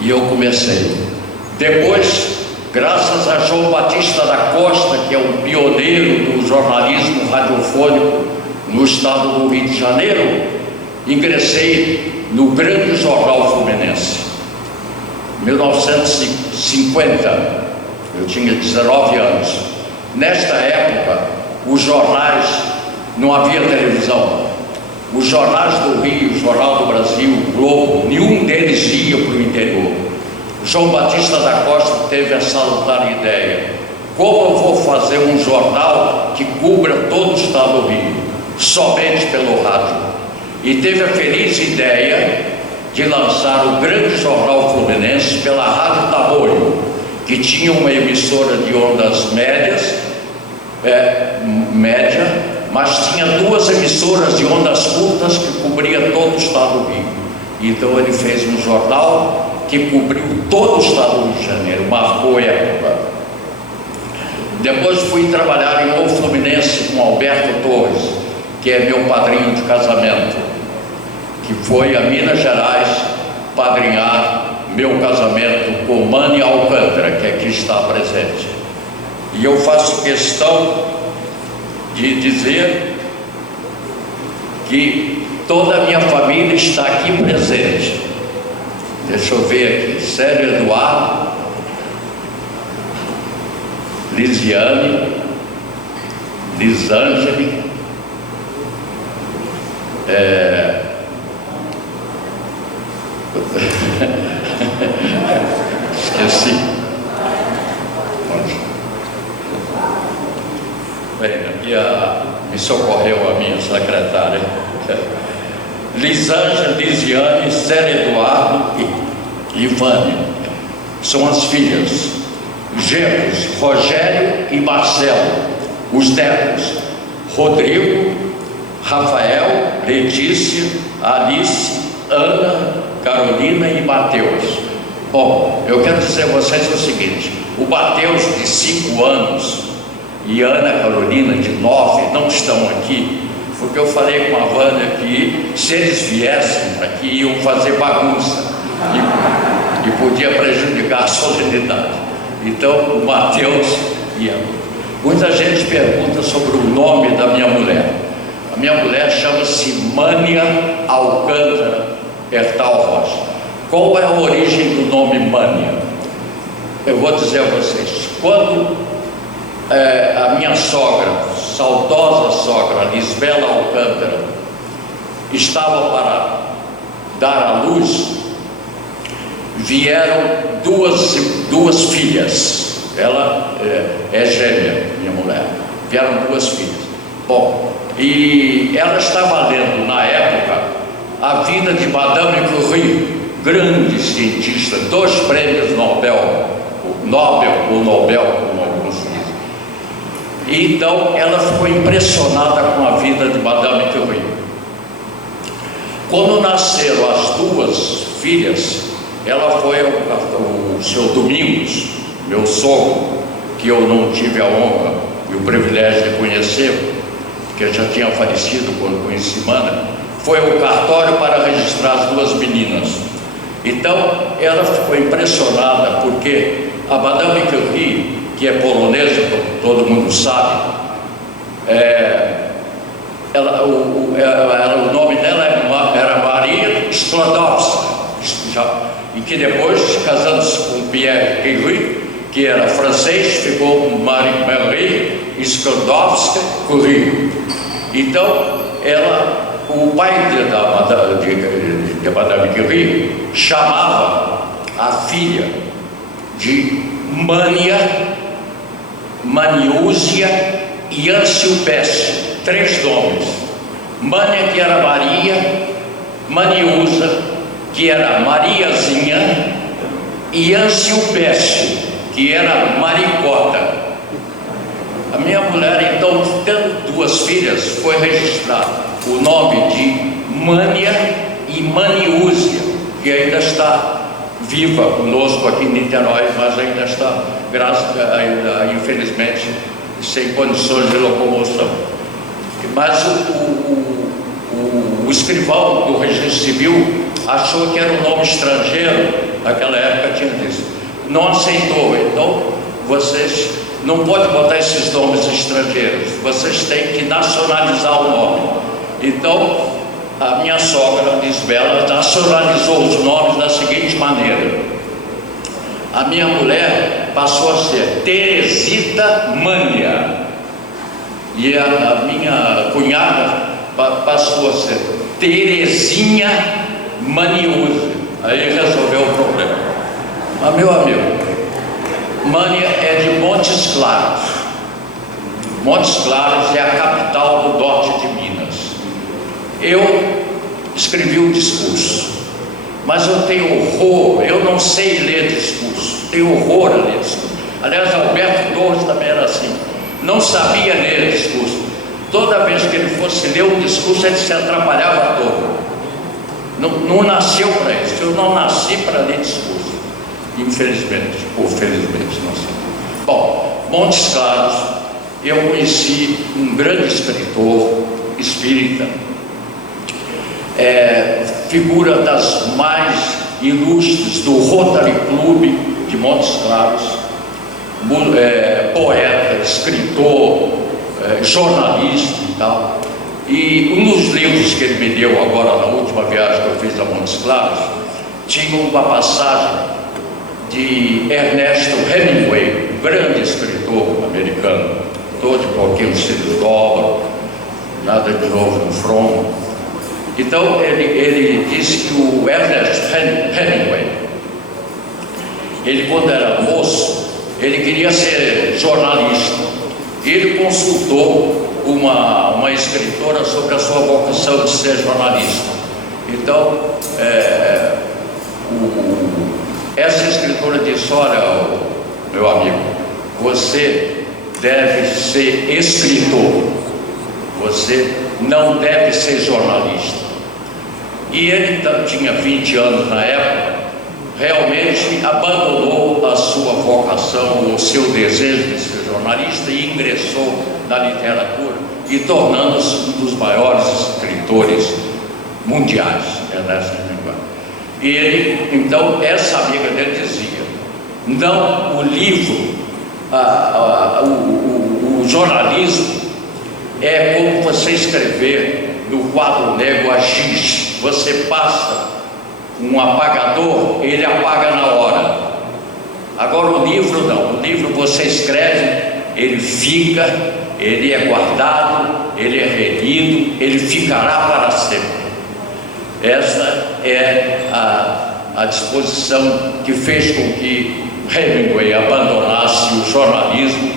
E eu comecei. Depois, graças a João Batista da Costa, que é um pioneiro do jornalismo radiofônico no estado do Rio de Janeiro, ingressei no grande jornal fluminense. 1950, eu tinha 19 anos. Nesta época, os jornais, não havia televisão. Os jornais do Rio, o Jornal do Brasil, o Globo, nenhum deles ia para o interior. João Batista da Costa teve a salutar ideia: como eu vou fazer um jornal que cubra todo o estado do Rio, somente pelo rádio? E teve a feliz ideia de lançar o grande jornal fluminense pela Rádio Tamoio, que tinha uma emissora de ondas média, mas tinha duas emissoras de ondas curtas que cobria todo o estado do Rio. Então ele fez um jornal que cobriu todo o estado do Rio de Janeiro, marcou a época. Depois fui trabalhar em O Fluminense com Alberto Torres, que é meu padrinho de casamento, que foi a Minas Gerais padrinhar meu casamento com Mani Alcântara, que aqui está presente. E eu faço questão de dizer que toda a minha família está aqui presente. Deixa eu ver aqui: Célio Eduardo, Lisiane, Lisângeli, esqueci. Bem, aqui me socorreu a minha secretária. Lisângela, Lisiane, Célio Eduardo e Ivane são as filhas. Genros, Rogério e Marcelo. Os netos: Rodrigo, Rafael, Letícia, Alice, Ana, Carolina e Mateus. Bom, eu quero dizer a vocês o seguinte: o Mateus, de 5 anos, e Ana Carolina, de 9, não estão aqui, porque eu falei com a Vânia que se eles viessem aqui iam fazer bagunça e podia prejudicar a solenidade. Então o Mateus ia. Muita gente pergunta sobre o nome da minha mulher. A minha mulher chama-se Mânia Alcântara Hertal Rocha. Qual é a origem do nome Mânia? Eu vou dizer a vocês. Quando a minha sogra, saudosa sogra, Lisbela Alcântara, estava para dar à luz, vieram duas filhas. Ela é gêmea, minha mulher. Vieram 2 filhas. Bom, e ela estava lendo na época a vida de Madame Curie, grande cientista, 2 prêmios Nobel, como alguns dizem. E então ela ficou impressionada com a vida de Madame Curie. Quando nasceram as 2 filhas, ela foi ao seu Domingos, meu sogro, que eu não tive a honra e o privilégio de conhecer, porque já tinha falecido quando conheci Mana, foi ao cartório para registrar as 2 meninas. Então ela ficou impressionada porque a Madame Curie, que é polonesa, como todo mundo sabe, o nome dela era Maria Sklodowska, e que depois, casando-se com Pierre Curie, que era francês, ficou Marie Sklodowska Curie. Então o pai de Madame Curie chamava a filha de Mânia, Maniúzia e Anciupécio, 3 nomes. Mânia, que era Maria, Maniúza, que era Mariazinha, e Anciupécio, que era Maricota. A minha mulher, então, tendo 2 filhas, foi registrar o nome de Mânia e Maniúzia, que ainda está viva conosco aqui em Niterói, mas ainda está, ainda, infelizmente, sem condições de locomoção. Mas o escrivão do registro civil achou que era um nome estrangeiro, naquela época tinha disso, não aceitou. Então vocês não podem botar esses nomes estrangeiros, vocês têm que nacionalizar o nome. Então a minha sogra Lisbela nacionalizou os nomes da seguinte maneira: a minha mulher passou a ser Teresita Mânia, e a minha cunhada passou a ser Terezinha Maniúzia. Aí resolveu o problema. Mas, meu amigo, Mânia é de Montes Claros. Montes Claros é a capital do norte de Minas. Eu escrevi um discurso, mas eu tenho horror, eu não sei ler discurso, tenho horror a ler discurso. Aliás, Alberto Torres também era assim, não sabia ler discurso. Toda vez que ele fosse ler um discurso, ele se atrapalhava todo. Não nasceu para isso. Eu não nasci para ler discurso, infelizmente, ou felizmente, não sei. Bom, Montes Claros, eu conheci um grande escritor espírita, figura das mais ilustres do Rotary Club de Montes Claros, poeta, escritor, jornalista e tal. E um dos livros que ele me deu agora na última viagem que eu fiz a Montes Claros tinha uma passagem de Ernesto Hemingway, um grande escritor americano, todo de pouquinho se desdobra, nada de novo no front. Então ele disse que o Ernest Hemingway, ele, quando era moço, ele queria ser jornalista. Ele consultou uma escritora sobre a sua vocação de ser jornalista. Então essa escritora disse: olha, meu amigo, você deve ser escritor, você não deve ser jornalista. E ele tinha 20 anos na época, realmente abandonou a sua vocação, o seu desejo de ser jornalista, e ingressou na literatura, e tornando-se um dos maiores escritores mundiais, Ernesto Hemingway. E ele, então, essa amiga dele dizia: não, o livro, o jornalismo é como você escrever no quadro negro a giz. Você passa um apagador, ele apaga na hora. Agora o livro não, o livro você escreve, ele fica, ele é guardado, ele é relido, ele ficará para sempre. Essa é a disposição que fez com que Hemingway abandonasse o jornalismo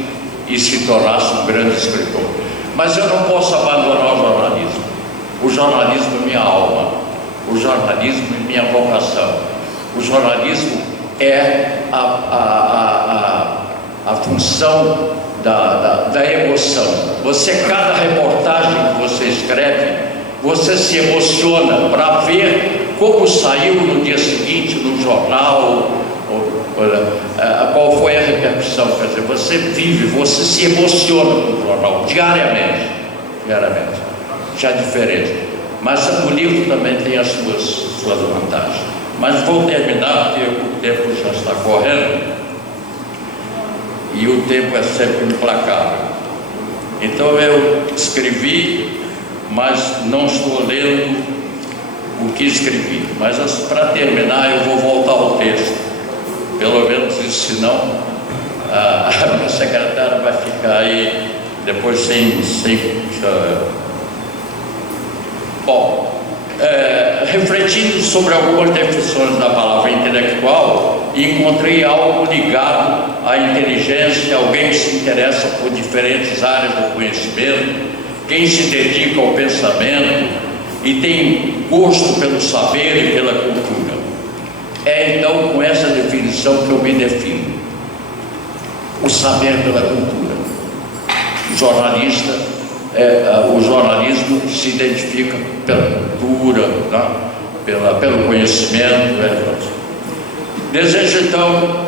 e se tornasse um grande escritor. Mas eu não posso abandonar o jornalismo. O jornalismo é minha alma, o jornalismo é minha vocação. O jornalismo é a função da emoção. Você, cada reportagem que você escreve, você se emociona para ver como saiu no dia seguinte no jornal, qual foi a repercussão. Quer dizer, você vive, você se emociona no jornal diariamente, já é diferente. Mas o livro também tem as suas vantagens. Mas vou terminar, porque o tempo já está correndo e o tempo é sempre implacável. Então eu escrevi, mas não estou lendo o que escrevi. Mas para terminar eu vou voltar ao texto, pelo menos isso, senão a minha secretária vai ficar aí depois sem. Bom, refletindo sobre algumas definições da palavra intelectual, encontrei algo ligado à inteligência, alguém que se interessa por diferentes áreas do conhecimento, quem se dedica ao pensamento e tem gosto pelo saber e pela cultura. É então com essa definição que eu me defino: o saber pela cultura. O jornalismo se identifica pela cultura, né? Pelo conhecimento. Desejo então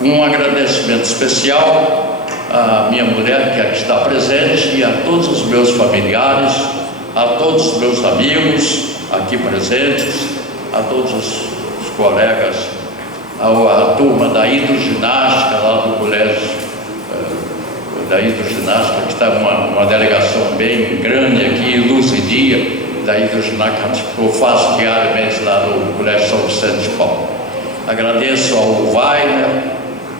um agradecimento especial à minha mulher, que aqui está presente, e a todos os meus familiares, a todos os meus amigos aqui presentes, a todos os colegas, a turma da hidroginástica lá do colégio da hidroginástica, que está uma delegação bem grande aqui, luz e dia, da hidroginástica que eu faço diariamente lá no Colégio São Vicente de Paulo. Agradeço ao Wagner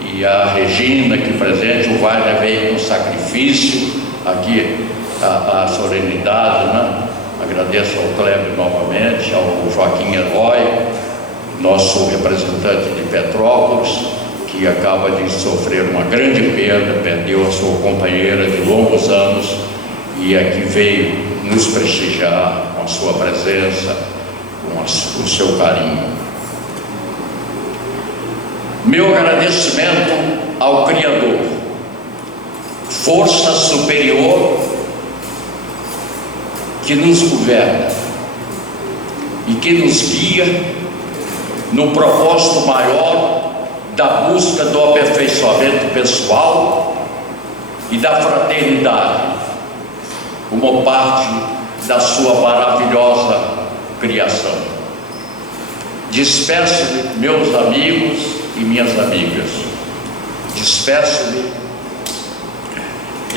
e à Regina aqui presente. O Wagner veio com sacrifício aqui, a solenidade, né? Agradeço ao Kleber novamente, ao Joaquim Herói, nosso representante de Petrópolis, que acaba de sofrer uma grande perda, perdeu a sua companheira de longos anos e aqui veio nos prestigiar com a sua presença, com o seu carinho. Meu agradecimento ao Criador, força superior que nos governa e que nos guia no propósito maior da busca do aperfeiçoamento pessoal e da fraternidade, como parte da sua maravilhosa criação. Despeço-me, meus amigos e minhas amigas, despeço-me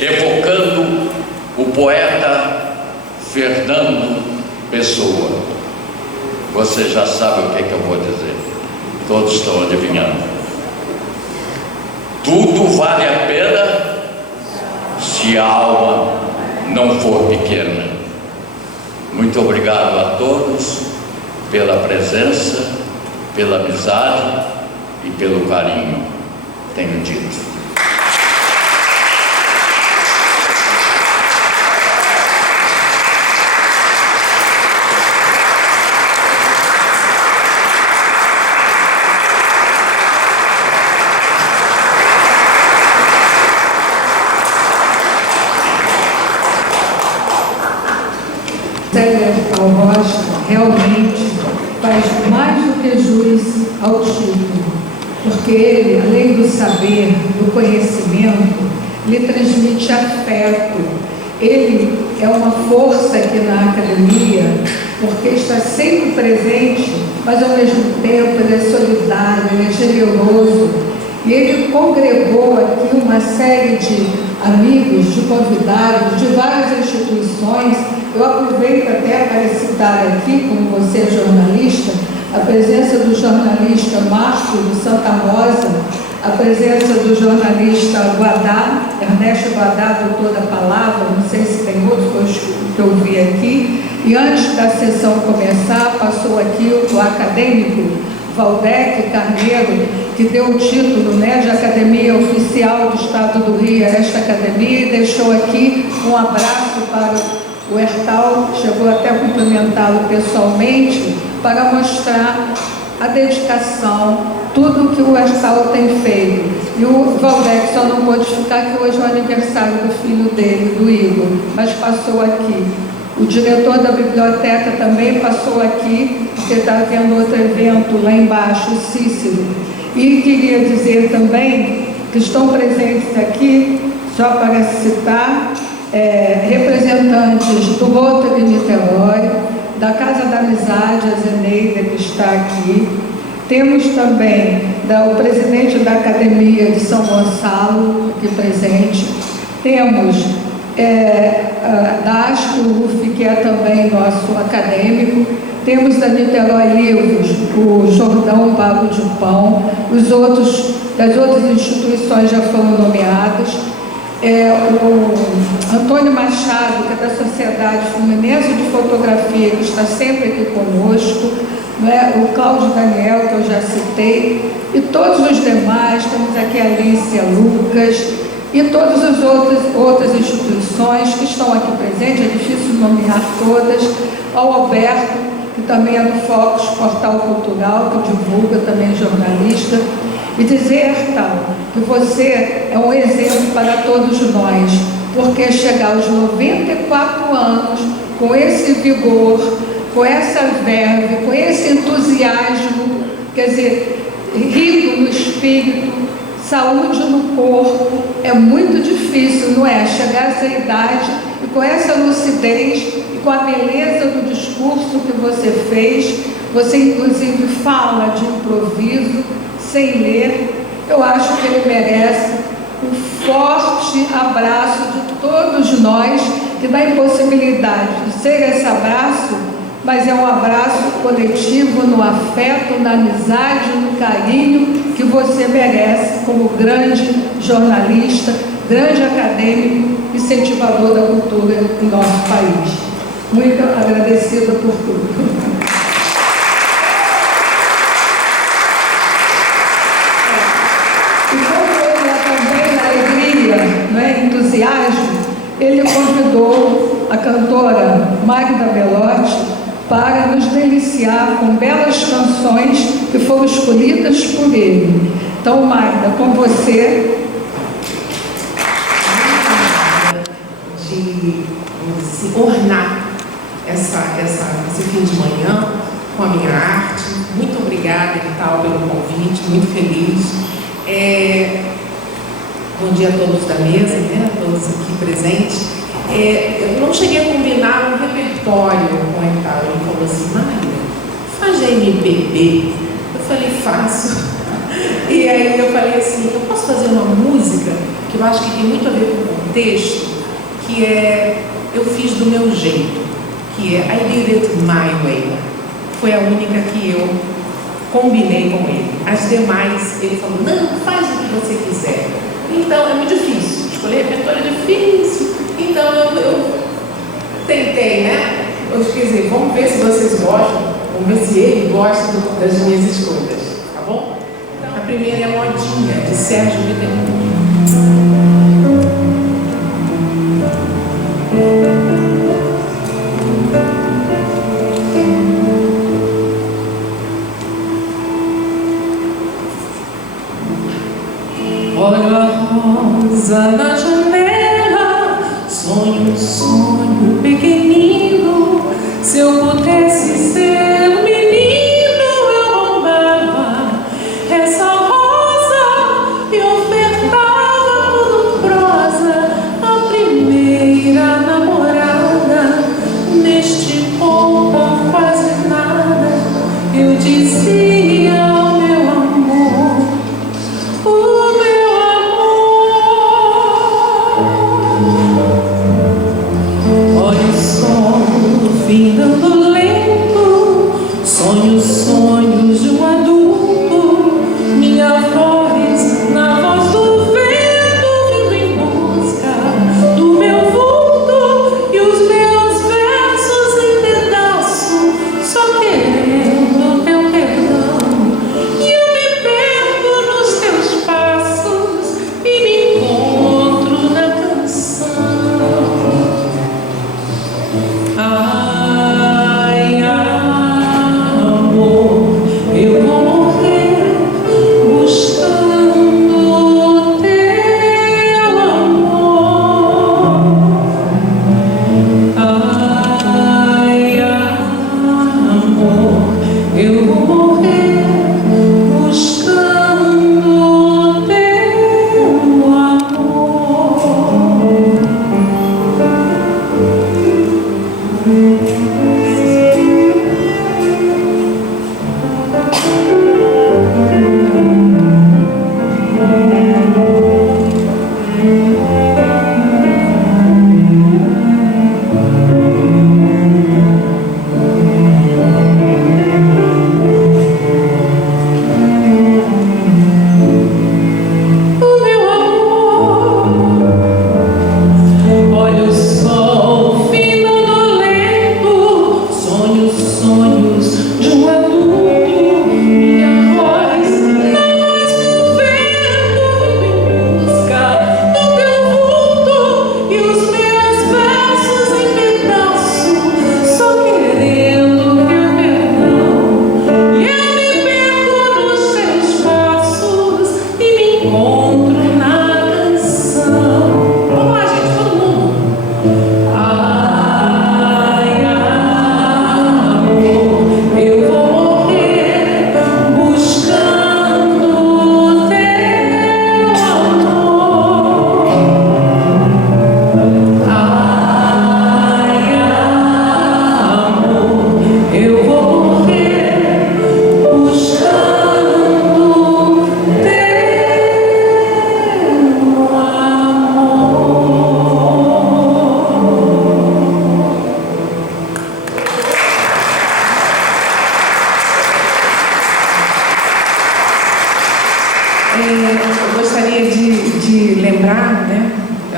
evocando o poeta Fernando Pessoa. Você já sabe o que eu vou dizer, todos estão adivinhando. Tudo vale a pena se a alma não for pequena. Muito obrigado a todos pela presença, pela amizade e pelo carinho, tenho dito. Célio Rocha realmente faz mais do que jus ao título, porque ele, além do saber, do conhecimento, lhe transmite afeto. Ele é uma força aqui na academia, porque está sempre presente, mas ao mesmo tempo ele é solidário, ele é generoso. E ele congregou aqui uma série de amigos, de convidados, de várias instituições. Eu aproveito até para citar aqui, como você é jornalista, a presença do jornalista Márcio de Santa Rosa, a presença do jornalista Guadá, Ernesto Guadá, doutor da palavra, não sei se tem outros que eu vi aqui. E antes da sessão começar, passou aqui o acadêmico Valdec Carneiro, que deu o título, né, de Academia Oficial do Estado do Rio a esta academia, e deixou aqui um abraço para o Hertal, chegou até a cumprimentá-lo pessoalmente, para mostrar a dedicação, tudo que o Hertal tem feito. E o Valdec só não pôde ficar, que hoje é o aniversário do filho dele, do Igor, mas passou aqui. O diretor da biblioteca também passou aqui, porque está havendo outro evento lá embaixo, o Cícero. E queria dizer também que estão presentes aqui, só para citar, representantes do Rotary Niterói, da Casa da Amizade, a Zeneida, que está aqui. Temos também o presidente da Academia de São Gonçalo, aqui presente. Temos da Asco UF, que é também nosso acadêmico. Temos da Niterói Livros, o Jordão Pago de Pão. Das outras instituições já foram nomeadas. o Antônio Machado, que é da Sociedade Fluminense de Fotografia, que está sempre aqui conosco, né? O Cláudio Daniel, que eu já citei, e todos os demais, temos aqui a Alicia Lucas, e todas as outras instituições que estão aqui presentes, é difícil nomear todas, ao Alberto, que também é do Focus Portal Cultural, que divulga, também é jornalista, e dizer, tal, que você é um exemplo para todos nós, porque chegar aos 94 anos, com esse vigor, com essa verve, com esse entusiasmo, quer dizer, rico no espírito, saúde no corpo, é muito difícil, não é? Chegar a essa idade e com essa lucidez e com a beleza do discurso que você fez, você inclusive fala de improviso, sem ler, eu acho que ele merece um forte abraço de todos nós, que dá impossibilidade de ser esse abraço, mas é um abraço coletivo no afeto, na amizade, no carinho que você merece como grande jornalista, grande acadêmico, incentivador da cultura em nosso país. Muito agradecida por tudo. E como ele é também na alegria, não é, entusiasmo, ele convidou a cantora Magda Belotti para nos deliciar com belas canções que foram escolhidas por ele. Então, Magda, com você. De se ornar esse fim de manhã com a minha arte. Muito obrigada, Vital, pelo convite, muito feliz. Bom dia a todos da mesa, né? A todos aqui presentes. Eu não cheguei a combinar um repertório com a Vital. Ele falou assim, Maria, faz MPB. Eu falei, faço. E aí eu falei assim, eu posso fazer uma música que eu acho que tem muito a ver com o contexto, que é, eu fiz do meu jeito, que é I Did It My Way. Foi a única que eu combinei com ele. As demais, ele falou, não, faz o que você quiser. Então, é muito difícil. Escolher repertório é difícil. Então, eu tentei, né? Eu quis dizer, vamos ver se vocês gostam, vamos ver se ele gosta das minhas escolhas, tá bom? Então, a primeira é Modinha, de Sérgio Bittencourt. Olho a rosa na janela, sonho um sonho pequenino. Se eu pudesse ser um menino, eu roubava essa rosa e ofertava por prosa a primeira namorada. Neste pouco ou quase nada, eu dizia ao meu amor, o meu amor. Olha o sol finando lento, sonho sonhos de um adulto, minha voz na voz do vento, vindo em busca do meu vulto e os meus versos em pedaço, só querendo teu perdão. E eu me perco nos teus passos e me encontro na canção. Ah,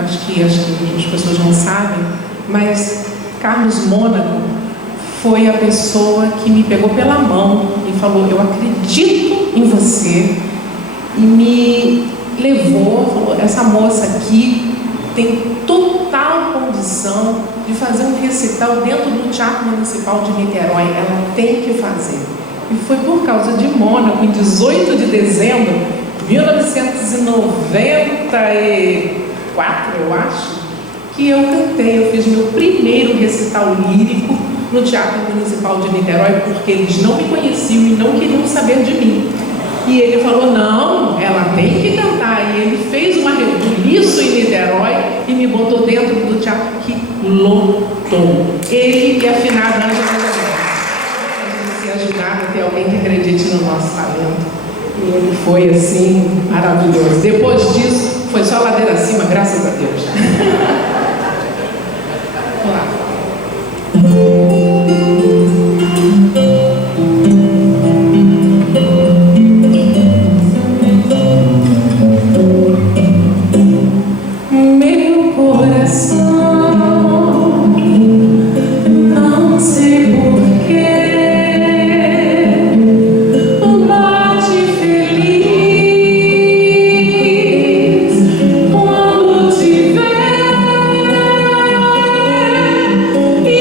acho que as pessoas não sabem, mas Carlos Mônaco foi a pessoa que me pegou pela mão e falou: eu acredito em você, e me levou, falou: essa moça aqui tem total condição de fazer um recital dentro do Teatro Municipal de Niterói, ela tem que fazer. E foi por causa de Mônaco, em 18 de dezembro de 1994, eu acho, que eu cantei, eu fiz meu primeiro recital lírico no Teatro Municipal de Niterói, porque eles não me conheciam e não queriam saber de mim. E ele falou: não, ela tem que cantar. E ele fez uma rebuliço em Niterói e me botou dentro do teatro, que lotou. Ele e a afinada Ângela Azevedo. A gente se ajudar a ter alguém que acredite no nosso talento. E ele foi assim, maravilhoso. Depois disso, foi só ladeira acima, graças a Deus. Vamos lá. Meu coração, não sei porquê, bate feliz quando te ver, e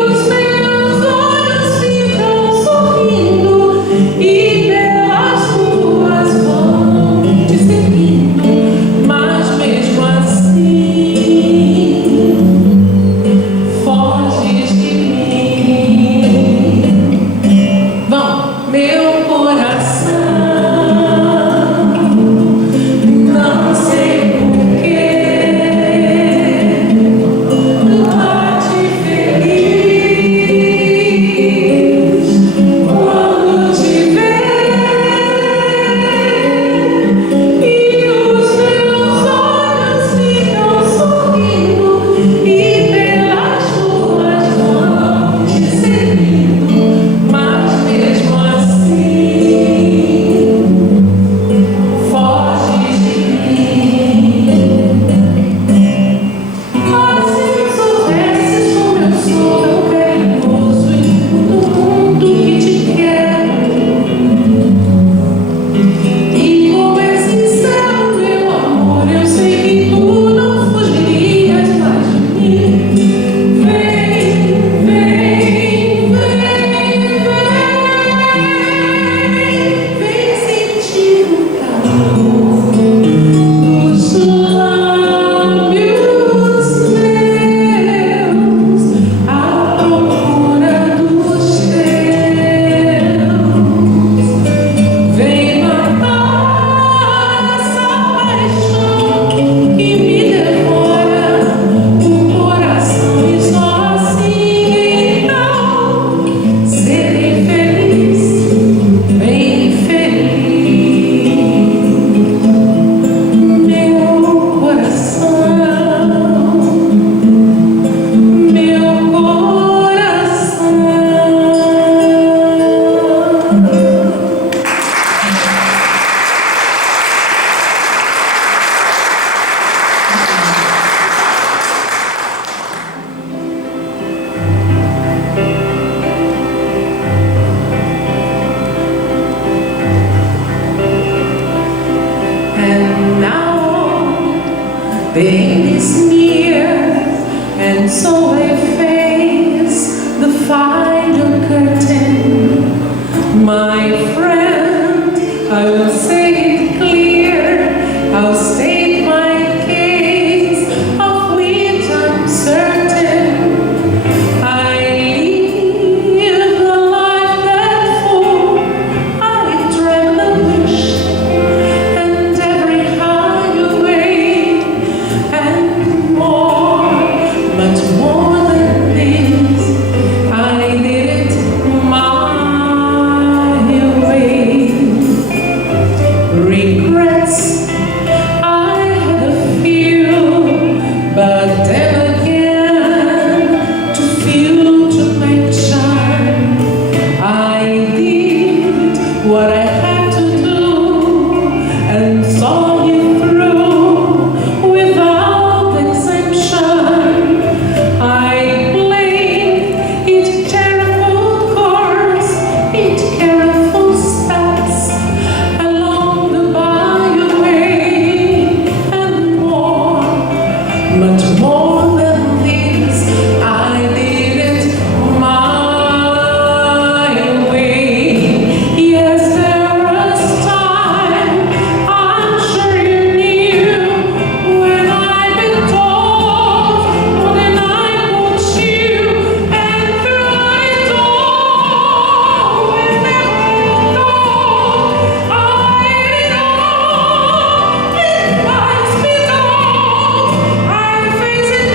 os meus olhos ficam sorrindo, e pelas ruas vão te seguindo, mas mesmo assim foges de mim. Vamos, meu coração, não sei porquê, bate feliz quando te ver, e os meus olhos ficam sorrindo, e pelas ruas vão te seguindo, mas mesmo assim foges de mim. Assim soubesses como eu sou tão carinhoso e todo mundo que te quer, e como é sincero meu amor, eu sei que tu não fugirias mais de mim. Vem, vem, vem sentir o calor dos lábios meus à procura dos teus. Vem matar essa paixão que me devora o coração, e só assim então serei feliz, bem feliz. Meu coração, meu coração. And now the end is near, and so I face the final curtain. My friend, I will say it clear, I'll state my case, of which I'm certain. I live the life that for I dreamt and wished, and every highway and more, much more than this, I did it my way. Regrets, I had a few, but then again, too few to mention. I did what I had to do and saw you through without the much more than this. I did it my way. Yes, there was time, I'm sure you knew, when I've been told, then I put you, and through it all, whenever I go, I hate it all. It lies me down. I face it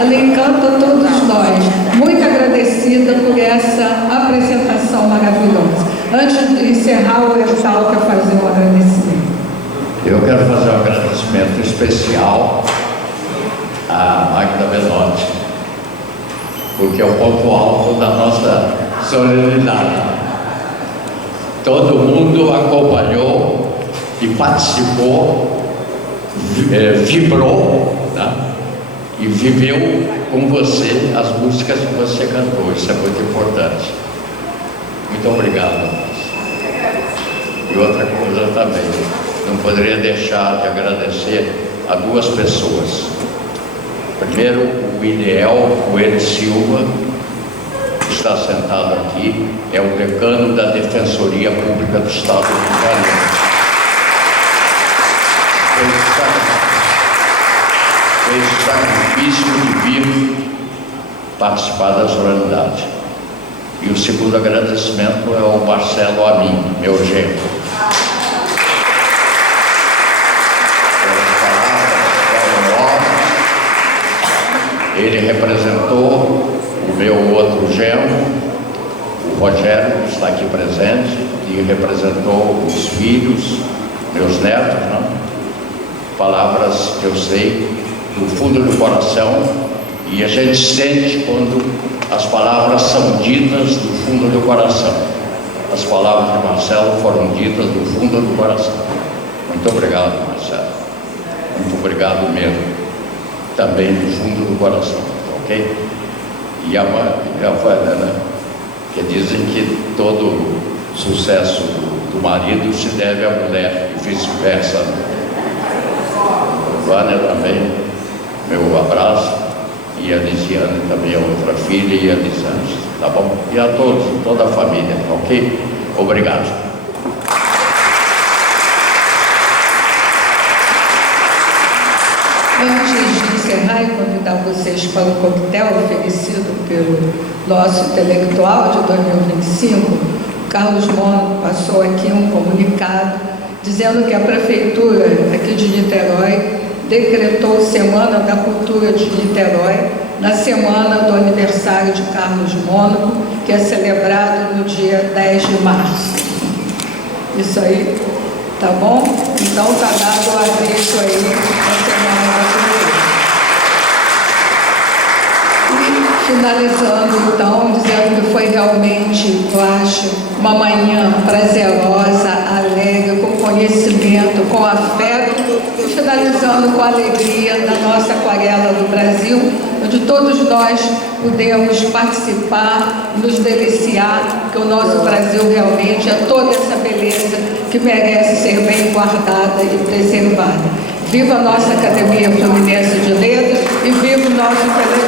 ela encanta todos nós. Muito agradecida por essa apresentação maravilhosa. Antes de encerrar, o Eustal quer fazer um agradecimento. Eu quero fazer um agradecimento especial à Magda Menotti, porque é o ponto alto da nossa solenidade. Todo mundo acompanhou e participou, vibrou, né? E viveu com você as músicas que você cantou. Isso é muito importante. Muito obrigado. E outra coisa também, não poderia deixar de agradecer a duas pessoas. Primeiro, o Ideal Coelho Silva, que está sentado aqui, é o decano da Defensoria Pública do Estado do Rio de Janeiro. Fez o sacrifício de vir participar da solenidade. E o segundo agradecimento é ao Marcelo Amin, meu genro. Ele representou o meu outro genro, o Rogério, que está aqui presente, e representou os filhos, meus netos, né? Palavras que eu sei do fundo do coração, e a gente sente quando as palavras são ditas do fundo do coração. As palavras de Marcelo foram ditas do fundo do coração. Muito obrigado, Marcelo. Muito obrigado mesmo. Também do fundo do coração, ok? E a Wanda, né? Que dizem que todo sucesso do marido se deve à mulher e vice-versa. Vânia também, meu abraço, e a Lisiane também, a outra filha, e a Lisângela, tá bom? E a todos, toda a família, ok? Obrigado. Antes de encerrar e convidar vocês para o coquetel oferecido pelo nosso intelectual de 2025, Carlos Mônaco passou aqui um comunicado dizendo que a Prefeitura aqui de Niterói decretou Semana da Cultura de Niterói na semana do aniversário de Carlos Mônaco, que é celebrado no dia 10 de março. Isso aí, tá bom? Então tá dado o aviso aí da Semana da Cultura. E finalizando então, dizendo que foi realmente, eu acho, uma manhã prazerosa, alegre, com conhecimento, com afeto, e finalizando com a alegria da nossa Aquarela do Brasil, onde todos nós pudemos participar, nos deliciar, que o nosso Brasil realmente é toda essa beleza que merece ser bem guardada e preservada. Viva a nossa Academia Fluminense de Letras e viva o nosso intelectual.